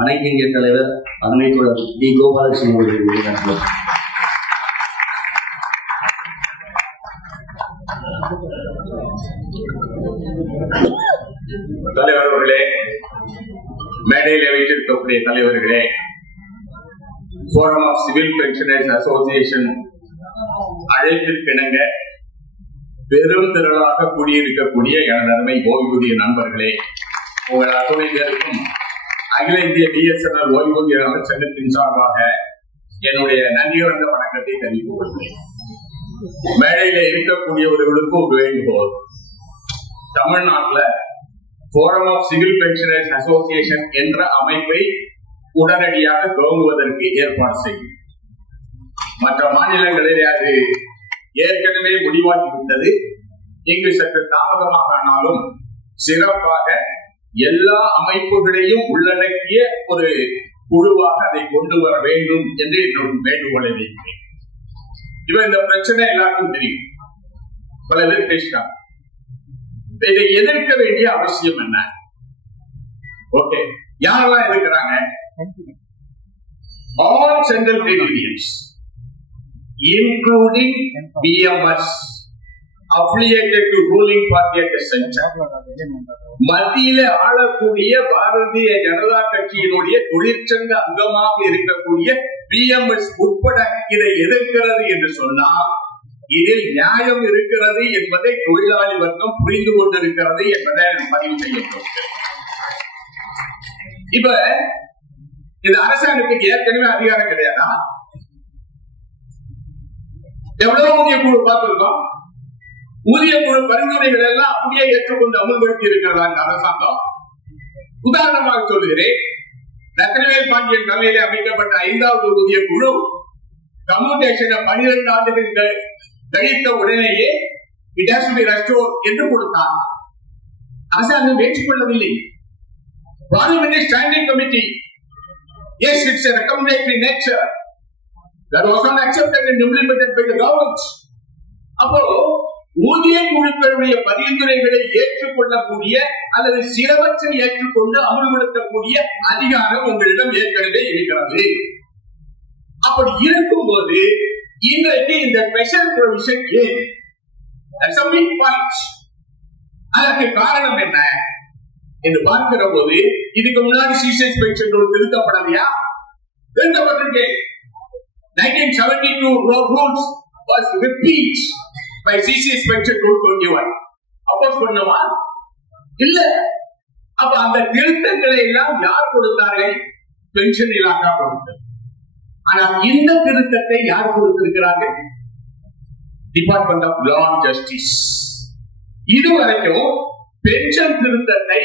அனைத்து இந்திய தலைவர் அருமைத்தோழர் டி கோபாலகிருஷ்ணன் அவர்களுக்கு நன்றி. தலைவர்களே, மேடையில் வைத்திருக்கக்கூடிய தலைவர்களே, forum of civil pensioners association அழைப்பிற்கிணங்க பெரும் திரளாக கூடியிருக்கக்கூடிய எனது அருமை ஓய்வூதிய நண்பர்களே, உங்கள் அத்துணை பேருக்கும் அகில இந்திய பிஎஸ்என்எல் ஓய்வூதிய சங்கத்தின் சார்பாக என்னுடைய நன்றியுறந்த வணக்கத்தை தெரிவித்துக் கொள்கிறேன். மேடையில இருக்கக்கூடியவர்களுக்கு ஒரு வேண்டுகோள். தமிழ்நாட்டில் forum of civil pensioners association என்ற அமைப்பை உடனடியாக துவங்குவதற்கு ஏற்பாடு செய்யும். மற்ற மாநிலங்களில் அது ஏற்கனவே முடிவாகிவிட்டது. இங்கு சற்று தாமதமாக ஆனாலும் சிறப்பாக எல்லா அமைப்புகளையும் உள்ளடக்கிய ஒரு குழுவாக அதை கொண்டு வர வேண்டும் என்று என்னோட வேண்டுகோளை வைக்கிறேன். இப்ப இந்த பிரச்சனை எல்லாருக்கும் தெரியும், பல பேர் பேசிட்டாங்க. இதை எதிர்க்க வேண்டிய அவசியம் என்ன? ஓகே, யாரெல்லாம் இருக்கிறாங்க? All central trade unions including BMS affiliated to ruling party at the center. மத்தியில ஆளக்கூடிய பாரதிய ஜனதா கட்சியினுடைய தொழிற்சங்க அங்கமாக இருக்கக்கூடிய BMS உட்பட இதை எதிர்க்கிறது என்று சொன்னால் இதில் நியாயம் இருக்கிறது என்பதை தொழிலாளி வர்க்கம் புரிந்து கொண்டிருக்கிறது என்பதை பதிவு செய்யப்படும். இப்ப இந்த அரசாங்கத்துக்கு ஏற்கனவே அதிகாரம் கிடையாதா? எவ்வளவு ஊதிய குழு பார்த்திருக்கோம். ஊதிய குழு பரிந்துரைகள் எல்லாம் அப்படியே ஏற்றுக்கொண்டு அமுல்படுத்தி இருக்கிறதா இந்த அரசாங்கம்? உதாரணமாக சொல்கிறேன், நக்கரவேல் பாண்டியன் தலைமையிலே அமைக்கப்பட்ட 5வது ஊதிய குழு கம்யூட்டேஷனை 12 ஆண்டுகள் கழித்த உடனேயே it has to be restored என்று கொடுத்தார். அரசாங்கம் ஏற்றுக்கொள்ளவில்லை. Parliamentary standing committee, yes, it's a recommendatory nature. That was not accepted and implemented by the government. அப்போ ஊதிய குழுக்களுடைய பரிந்துரைகளை ஏற்றுக்கொள்ளக்கூடிய அல்லது சிலவற்றை ஏற்றுக்கொண்டு அமல்படுத்தக்கூடிய அதிகாரம் உங்களிடம் ஏற்கனவே இருக்கிறது. அப்படி இருக்கும்போது இன்றைக்கு இந்த ஸ்பெஷல் ப்ரொவிஷன் ஏன்? That's a big point. அதற்கு காரணம் என்ன என்று பார்க்கிற போது இதுக்கு முன்னாடி சிசிஎஸ் பென்ஷன் ரூல் திருத்தப்படலையா? திருத்தப்பட்டிருக்கு. 1972 rules was repealed by CCS Pension Rule 21. Oppose பண்ணுமா? இல்ல. அப்ப அந்த திருத்தங்களை எல்லாம் யார் கொடுத்தார்கள்? பென்ஷன் இலாக்கா கொடுத்தது. ஆனால் இந்த திருத்தத்தை யார் கொடுத்திருக்கிறார்கள்? Department of law and justice. இதுவரைக்கும் பென்ஷன் திருத்தத்தை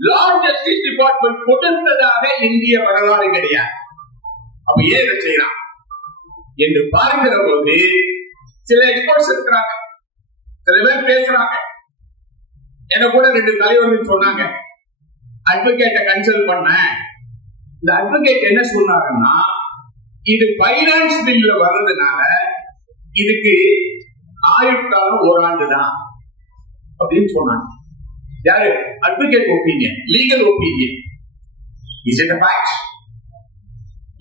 லா அண்ட் ஜஸ்டிஸ் டிபார்ட்மெண்ட் கொடுத்ததாக இந்திய வரலாறு கிடையாது. அப்ப ஏன் இதை செய்யலாம் என்று பார்க்கிற போது சில எக்ஸ்பர்ட்ஸ் இருக்கிறாங்க, சில பேர் பேசுறாங்க. என்ன கூட 2 தலைவர்கள் சொன்னாங்க, அட்வொகேட்டை கன்சல்ட் பண்ண. இந்த அட்வொகேட் என்ன சொன்னாங்கன்னா, இது பைனான்ஸ் பில்ல வர்றதுனால இதுக்கு ஆயுட்காலம் 1 ஆண்டு தான் அப்படின்னு சொன்னாங்க. யாரு? Advocate opinion, legal opinion. Is it a fact?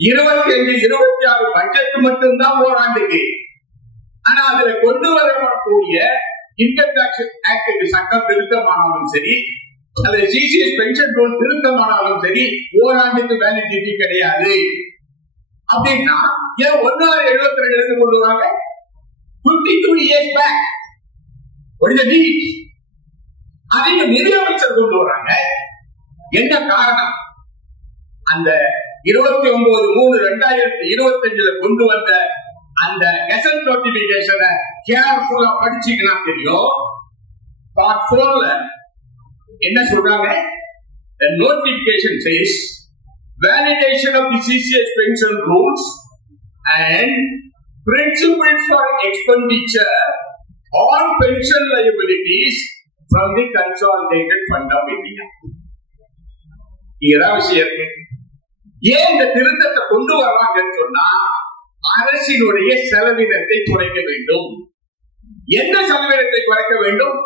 25-26 budget மட்டும்தான் 1 ஆண்டுக்கு. ஆனா அதுல கொண்டு வரக்கூடிய இன்கம் டாக்ஸ் ஆக்ட் சட்டம் திருத்தமானாலும் சரி, அல்லது சிசிஎஸ் பென்ஷன் ரூல் திருத்தமானாலும் சரி, 1 ஆண்டுக்கு வேலிடிட்டி கிடையாது. அப்படின்னா ஏன் 1/72 எடுத்து கொண்டு வராங்க? 52 years back. What is the need? அதையும் நிதியமைச்சர் கொண்டு வராங்க. என்ன காரணம்? அந்த 29/3/2025 கொண்டு வந்த அந்த கெசட் நோட்டிபிகேஷனை கேர்ஃபுல்லா படிச்சீங்கன்னா தெரியும். பார்ட் 4ல என்ன சொல்றாங்க? The notification says validation of the CCS pension rules and principles for expenditure on pension liabilities from the consolidated fund of India. இதுதான் விஷயம் இருக்கு. ஏன் இந்த திருத்தத்தை கொண்டு வர்றாங்கன்னு சொன்னா, அரசினுடைய செலவினத்தை குறைக்க வேண்டும். என்ன செலவினத்தை குறைக்க வேண்டும்?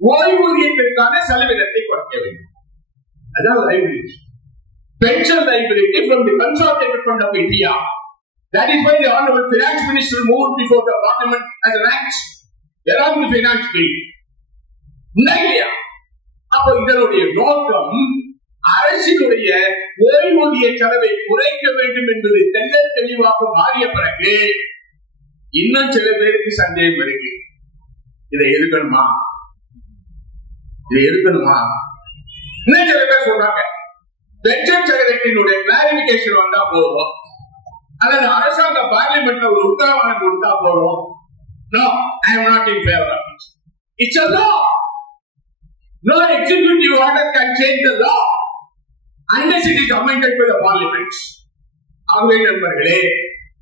ஓய்வூதியத்திற்கான செலவினத்தை குறைக்க வேண்டும். அதாவது liability. Pension liability from the Consolidated Fund of India. That is why the Honorable Finance Minister moved before the Parliament as an act along the finance bill. இல்லையா? அப்போ இதனுடைய நோக்கம் அரசினுடைய ஓய்வூதிய செலவை குறைக்க வேண்டும் என்பது தெளிவாக மாறிய பிறகு இன்னும் சில பேருக்கு சந்தேகம் இருக்கு. இதை எதுக்கணுமா? இன்னும் சில பேர் சொல்றாங்க பென்ஷன் செக்ரட்டரியினுடைய கிளாரிபிகேஷன் வந்தா போதும், அல்லது அரசாங்க பார்லிமெண்ட்ல ஒரு உத்தரவாதம் கொடுத்தா போதும். No, I am not in favor of it. It's a law. No executive order can change the law unless it is amended by the parliament. ஆகவே நண்பர்களே,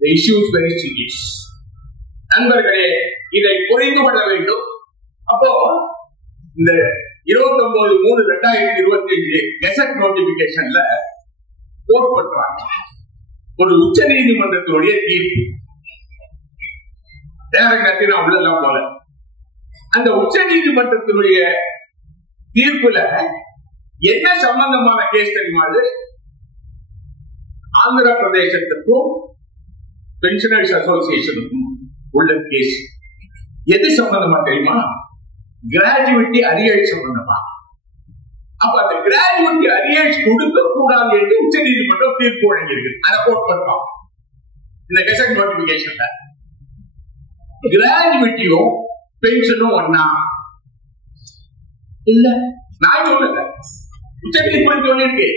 the issue is very serious. நண்பர்களே, இதை புரிந்து கொள்ள வேண்டும். அப்போ இந்த 29/3/2025 கெசட் நோட்டிபிகேஷன்ல கோட் பண்றாங்க. ஒரு உச்ச நீதிமன்றத்தினுடைய தீர்ப்பு. நேரத்தில் அவ்வளவுதான் போல. அந்த உச்ச நீதிமன்றத்தினுடைய தீர்ப்புல என்ன சம்பந்தமான கேஸ் தெரியுமா? ஆந்திர பிரதேசத்துக்கும் பென்ஷனர்ஸ் அசோசியேஷனுக்கும் உள்ள கேஸ். எது சம்பந்தமா தெரியுமா? கிராஜுவிட்டி அரியர்ஸ் சம்பந்தமா. அப்ப அந்த கிராஜுவிட்டி அரியர்ஸ் கொடுக்க கூடாது என்று உச்ச நீதிமன்றம் தீர்ப்பு வழங்கியிருக்கு. அதை கோட் பண்றோம் இந்த கெசட் நோட்டிபிகேஷன்ல. கிராஜுவிட்டியும் பென்ஷனும் ஒன்னா இல்ல, நான் சொல்லல, உச்ச நீதிமன்றம் சொல்லிருக்கு.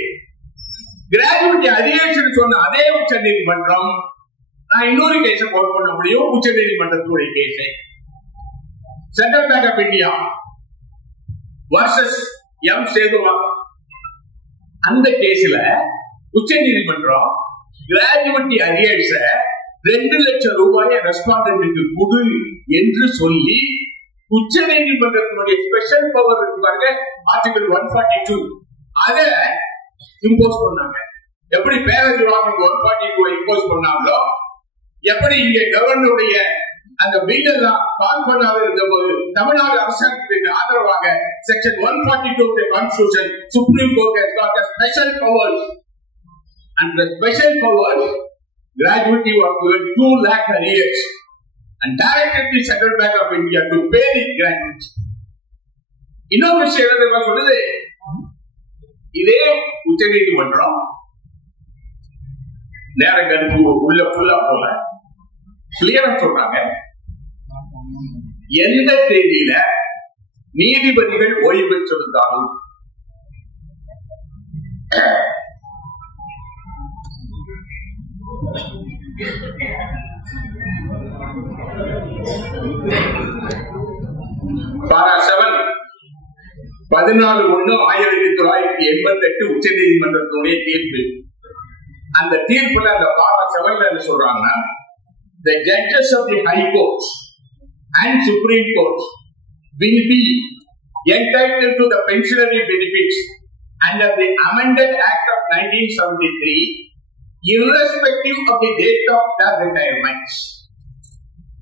கிராஜுவிட்டி அரியர்ஸ் சொன்ன அதே உச்ச நீதிமன்றம் நான் இன்னொரு கேஸ கோட் பண்ண முடியும். உச்ச நீதிமன்றத்துடைய case Central Bank of India versus M சேதுவாகம். அந்த கேஸ்ல உச்ச நீதிமன்றம் கிராஜுவிட்டி அரியர்ஸ 2 லட்சம் ரூபாயை ரெஸ்பாண்டன்ட்க்கு கொடு என்று சொல்லி உச்ச நீதிமன்றத்தினுடைய ஸ்பெஷல் பவர் இருப்பாங்க ஆர்டிகல் 142 அதை இம்போஸ் பண்ணாங்க. எப்படி பேரண்ட் லாக்கு 142 இம்போஸ் பண்ணாங்களோ, எப்படி இங்க கவர்னருடைய அந்த பில் எல்லாம் பாஸ் பண்ணாத இருந்த போது தமிழ்நாடு அரசாங்கத்திற்கு ஆதரவாக section 142 of the Constitution, Supreme Court has got a special power, and the special power gratuity was given 2 lakh arrears and directed the Central Bank of India to pay the gratuity. இன்னொரு விஷயம் என்ன சொல்லுது? இதே உச்ச நீதிமன்றம் நேரங்களுக்கு உள்ள ஃபுல்லா போல கிளியரா சொல்றாங்க, எந்த தேதியில நீதிபதிகள் ஓய்வு பெற்றிருந்தாலும் பாரா 7 14/1/1988 உச்ச நீதிமன்றத்தினுடைய தீர்ப்பு. அந்த தீர்ப்புல அந்த பாரா 7 என்ன சொல்றாங்கன்னா, the judges of the High Court and Supreme Court will be entitled to the pensionary benefits under the amended Act of 1973 irrespective of the date of their retirement.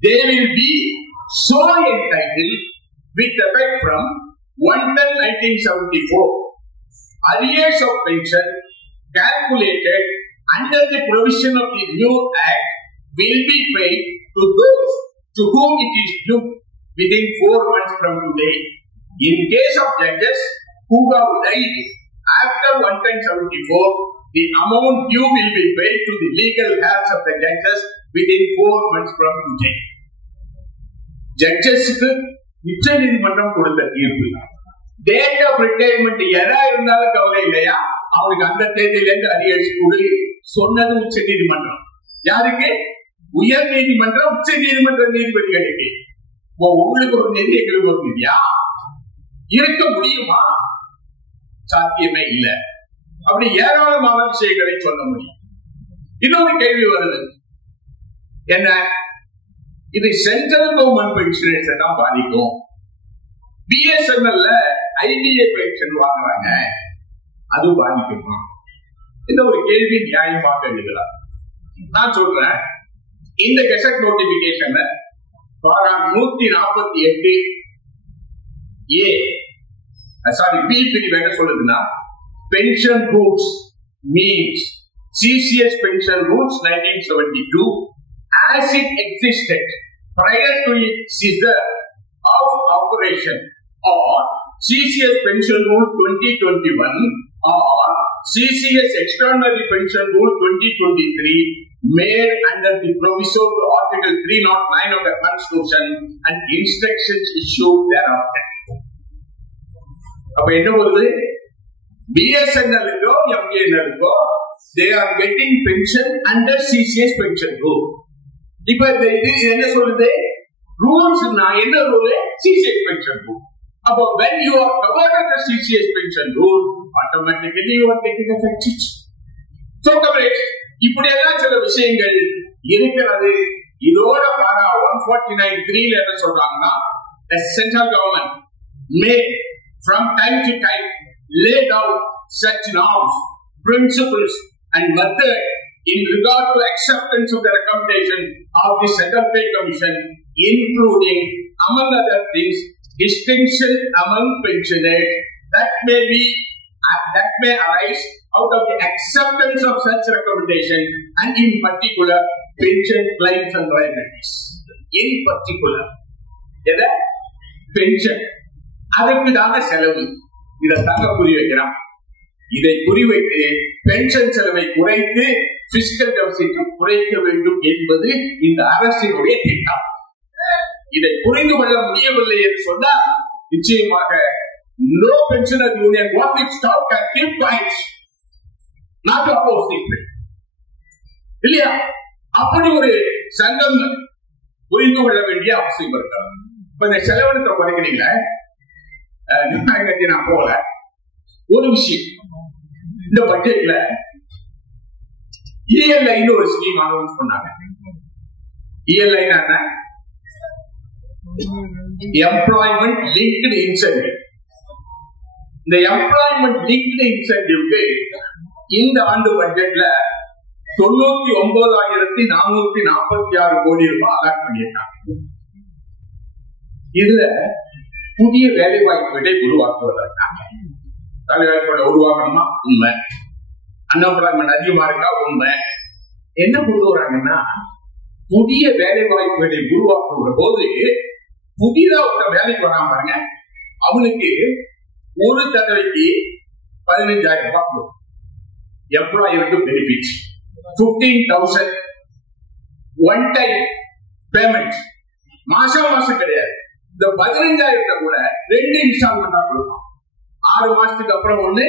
They will be so entitled with effect from 1/10/1974. Arrears of pension calculated under the provision of the new Act will be paid to those to whom it is due within 4 months from today. In case of judges who have died after 1/10/74, the amount due will be paid to the legal heirs of the judges within 4 months from today. Judgesக்கு உச்ச நீதிமன்றம் கொடுத்த தீர்ப்பு. Date of retirement எதா இருந்தாலும் கவலை இல்லையா, அவனுக்கு அந்த தேதியில இருந்து அரியர்ஸ் கொடு சொன்னது உச்ச நீதிமன்றம். யாருக்கு? உயர் நீதிமன்றம் உச்ச நீதிமன்ற நீதிபதிகளுக்கு. உங்களுக்கு ஒரு நிதி, எங்களுக்கு ஒரு நிதியா இருக்க முடியுமா? சாத்தியமே இல்லை. அப்படி ஏராளமான விஷயங்களை சொல்ல முடியும். இன்னொரு கேள்வி வருது, என்ன? இது சென்ட்ரல் கவர்மெண்ட் பென்ஷனர்ஸ் தான் பாதிக்கும். பிஎஸ்என்எல்ல ஐடிஏ பென்ஷன் வாங்குறாங்க, அது பாதிக்குமா? இந்த ஒரு கேள்வி நியாயமாக எழுதலாம். நான் சொல்றேன், இந்த கெசட் நோட்டிபிகேஷன்ல பாரா 148 ஏ சாரி பி பிரிவு என்ன சொல்லுதுன்னா pension rules means CCS pension rules 1972 as it existed prior to its seizure of operation or CCS pension rule 2021 or CCS extraordinary pension rule 2023 made under the proviso to article 309 of the constitution and instructions issued thereafter. அப்ப என்ன வருது? BSNL-க்கோ MNL-க்கோ they are getting pension under CCS pension rule. இப்ப இது என்ன சொல்லுது? rules நான் என்ன rule? CCS pension rule. அப்ப when you are covered under CCS pension rule automatically you are getting affected. So comrades, இப்படி எல்லாம் சில விஷயங்கள் இருக்கிறது. இதோட பாரா 149(3) என்ன சொல்றாங்கன்னா the central government may from time to time lay down such norms, principles and method in regard to acceptance of the recommendation of the Central Pay Commission, including among other things distinction among pensioners that may arise out of the acceptance of such recommendation and in particular pension claims and liabilities. In particular, எதை? pension. அதற்குதான செலவு. இதை தாங்க புரி வைக்கிறான். இதை குறிவைத்து pension செலவை குறைத்து fiscal deficit குறைக்க வேண்டும் என்பது இந்த அரசினுடைய திட்டம். இதை புரிந்து கொள்ள முடியவில்லை என்று சொன்னால் நிச்சயமாக no pensioner union what it stop can keep quiet not to oppose this bill. இல்லையா? அப்படி ஒரு சங்கம் புரிந்து கொள்ள வேண்டிய அவசியம் இருக்கிறது. இப்ப இந்த செலவினத்தை குறைக்கிறீங்களா? நான் போல ஒரு விஷயம் இந்த பட்ஜெட்ல ELI ஒரு ஸ்கீம் அனௌன்ஸ் பண்ணாங்க. ELI என்ன? Employment linked incentive. இந்த எம்ப்ளாய்மெண்ட் லிங்க்டு இன்சென்டிவ்க்கு இந்த ஆண்டு பட்ஜெட்ல 99,446 கோடி ரூபாய் அலாட் பண்ணியிருக்காங்க. இதுல புதிய வேலை வாய்ப்புகளை உருவாக்குவதற்காக வேலைவாய்ப்புகளை உருவாக்கணுமா? உண்மை. அன்எம்ப்ளாய்மெண்ட் அதிகமா இருக்கா? உண்மை. என்ன கொண்டு வராங்கன்னா புதிய வேலை வாய்ப்புகளை உருவாக்குற போது புதிதா ஒரு வேலைக்கு வராம பாருங்க, அவனுக்கு ஒரு தடவைக்கு 15,000 ரூபாய் கொடுக்கும். எம்ப்ளாயருக்கு பெனிஃபிட் 15,000 ஒன் டைம் பேமெண்ட், மாசம் கிடையாது. இந்த 15,000 கூட 2 இன்ஸ்டால்மெண்டா கொடுப்பான். 6 மாசத்துக்கு அப்புறம் 1,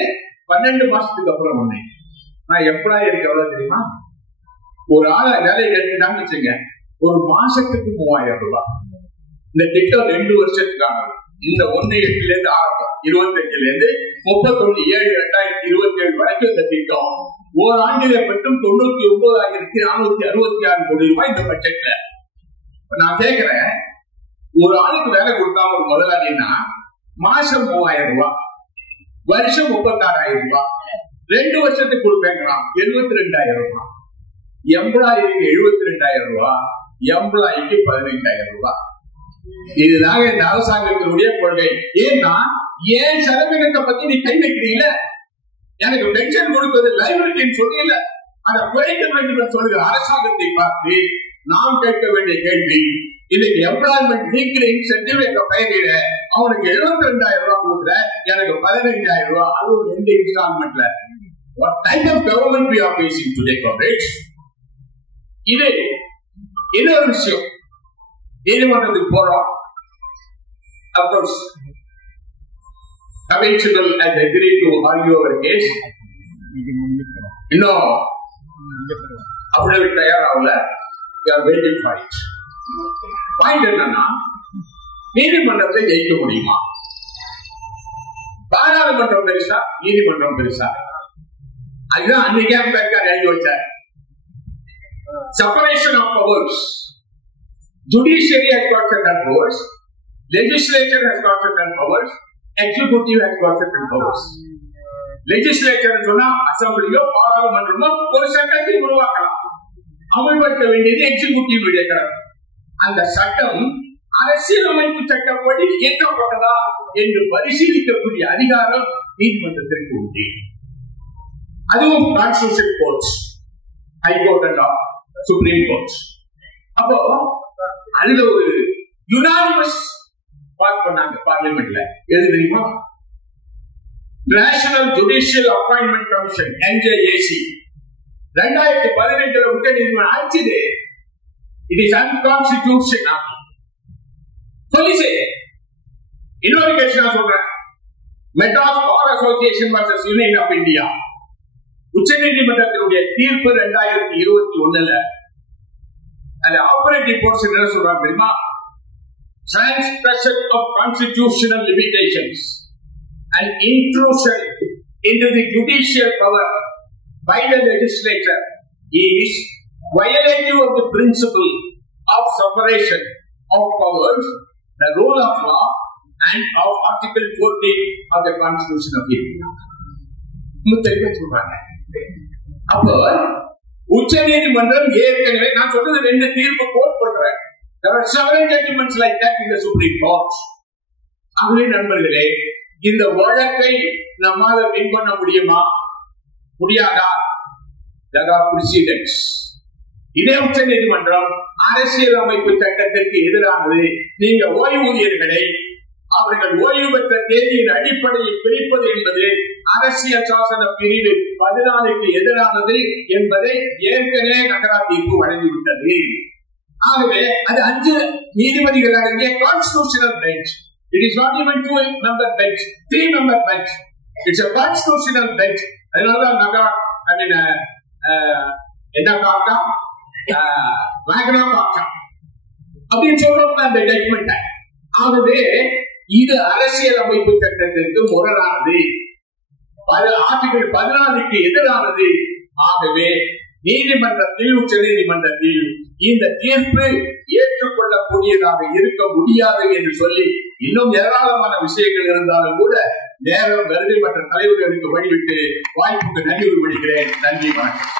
12 மாசத்துக்கு அப்புறம் 1. நான் எம்ப்ளாயருக்கு எவ்வளவு தெரியுமா? ஒரு ஆளை வேலைக்கு எடுத்துட்டான்னு வச்சுங்க, ஒரு மாசத்துக்கு 3,000 ரூபாய். இந்த திட்டம் 2 வருஷத்துக்கானது. இந்த 1/8 ஆரம்பம் 25 31/7/2027 வரைக்கும் இந்த திட்டம். ஓராண்டிலே மட்டும் 99,466 கோடி ரூபாய் இந்த பட்ஜெட்ல. நான் கேட்கிறேன், ஒரு ஆளுக்கு வேலை கொடுத்தா ஒரு முதலாளின்னா மாசம் 3,000 ரூபாய், வருஷம் 36,000 ரூபாய், 2 வருஷத்துக்கு கொடுப்பேங்கிறான் 72,000 ரூபாய். எம்ப்ளாயிக்கு 72,000 ரூபாய், எம்ப்ளாயிக்கு 15,000 ரூபாய். இதுதாங்க இந்த அரசாங்கத்தினுடைய கொள்கை. ஏன்னா ஏன் செலவினத்தை பத்தி நீ கை வைக்கிறீங்கள? எனக்கு பென்ஷன் கொடுப்பது லைபிலிட்டின்னு சொல்றீங்க, அதை குறைக்க வேண்டும் என்று சொல்லுகிற அரசாங்கத்தை பார்த்து நாம் கேட்க வேண்டிய கேள்வி, இன்னைக்கு எம்ப்ளாய்மெண்ட் லிங்க்டு இன்சென்டிவ் எங்க பெயரில அவனுக்கு 72,000 ரூபாய் கொடுக்குற, எனக்கு 15,000 ரூபாய், அது ஒரு 2 இன்ஸ்டால்மெண்ட்ல. What type of government we are facing today, comrades? இது இன்னொரு விஷயம். நீதிமன்றத்துக்கு போறோம். Of course, Kapil Sibal has agreed to argue our case. இன்னும் affidavit தயாராகல. We are waiting for it. Point என்னன்னா, நீதிமன்றத்தை ஜெயிக்க முடியுமா? பாராளுமன்றம் பெருசா, நீதிமன்றம் பெருசா? அதுதான் அன்னைக்கே அம்பேத்கர் எழுதி வச்சார். Separation of powers. Judiciary has got certain powers, legislature has got certain powers, executive has got certain powers. Legislature சொன்னா அசம்பிளியோ பாராளுமன்றமோ ஒரு சட்டத்தை உருவாக்கலாம். அமல்படுத்த வேண்டியது எக்ஸிகியூட்டிவ் கடமை. அந்த சட்டம் அரசியலமைப்பு சட்டப்படி இயற்றப்பட்டதா என்று பரிசீலிக்கக்கூடிய அதிகாரம் நீதிமன்றத்திற்கு உண்டு. அதுவும் constitution courts, high court and supreme courts. அப்போ அதுல ஒரு யுனானிமஸ் பாஸ் பண்ணாங்க பார்லிமெண்ட்ல. எது தெரியுமா? National judicial appointment commission NJAC 2018 உச்ச நீதிமன்றம் ஆட்சிது. இட் இஸ் அன்கான்ஸ்டிடியூஷனல் சொல்லிச்சு. இன்னொரு கேஸ் நான் சொல்றேன். Madras bar association versus union of India உச்ச நீதிமன்றத்தினுடைய தீர்ப்பு 2021 அது ஆபரேட்டிவ் கோர்ட்ஸ் என்ன சொல்றாங்க தெரியுமா? Transgression of constitutional limitations and intrusion into the judicial power by the legislature is violative of the principle of separation of powers, the rule of law, and of Article 14 of the Constitution of India. முத்தரிக்க சொல்றாங்க. அப்போ உச்ச நீதிமன்றம் ஏற்கனவே நான் சொல்றது 2 தீர்ப்பு code பண்றேன். There are several judgments like that in the Supreme Court. ஆகவே நண்பர்களே, இந்த வழக்கை நம்மால வின் பண்ண முடியுமா? முடியாதா? There are precedents. இதே உச்ச நீதிமன்றம் அரசியல் அமைப்பு சட்டத்திற்கு எதிரானது. நீங்க ஓய்வூதியர்களை அவர்கள் ஓய்வு பெற்ற தேதியின் அடிப்படையில் பிரிப்பது என்பது அரசியல் சாசன பிரிவு 14க்கு எதிரானது என்பதை ஏற்கனவே நகரா தீர்ப்பு வழங்கிவிட்டது. ஆகவே அது 5 நீதிபதிகள் அடங்கிய constitutional bench. It is not even 2-member bench, 3-member bench. It's a constitutional bench. அதனாலதான் நகரா என்ன காட்டா வேகனா காட்டா அப்படின்னு சொல்றோம் அந்த ஜட்மெண்ட். ஆகவே இது அரசியல் அமைப்பு சட்டத்திற்கு முரணானது, ஆர்டிகல் 14க்கு எதிரானது. ஆகவே நீதிமன்றத்தில் உச்ச நீதிமன்றத்தில் இந்த தீர்ப்பு ஏற்றுக்கொள்ளக்கூடியதாக இருக்க முடியாது என்று சொல்லி இன்னும் ஏராளமான விஷயங்கள் இருந்தாலும் கூட நேரம் கருதி மற்ற தலைவர்களுக்கு வழிவிட்டு வாய்ப்புக்கு நன்றி விடுகிறேன். நன்றி, வணக்கம்.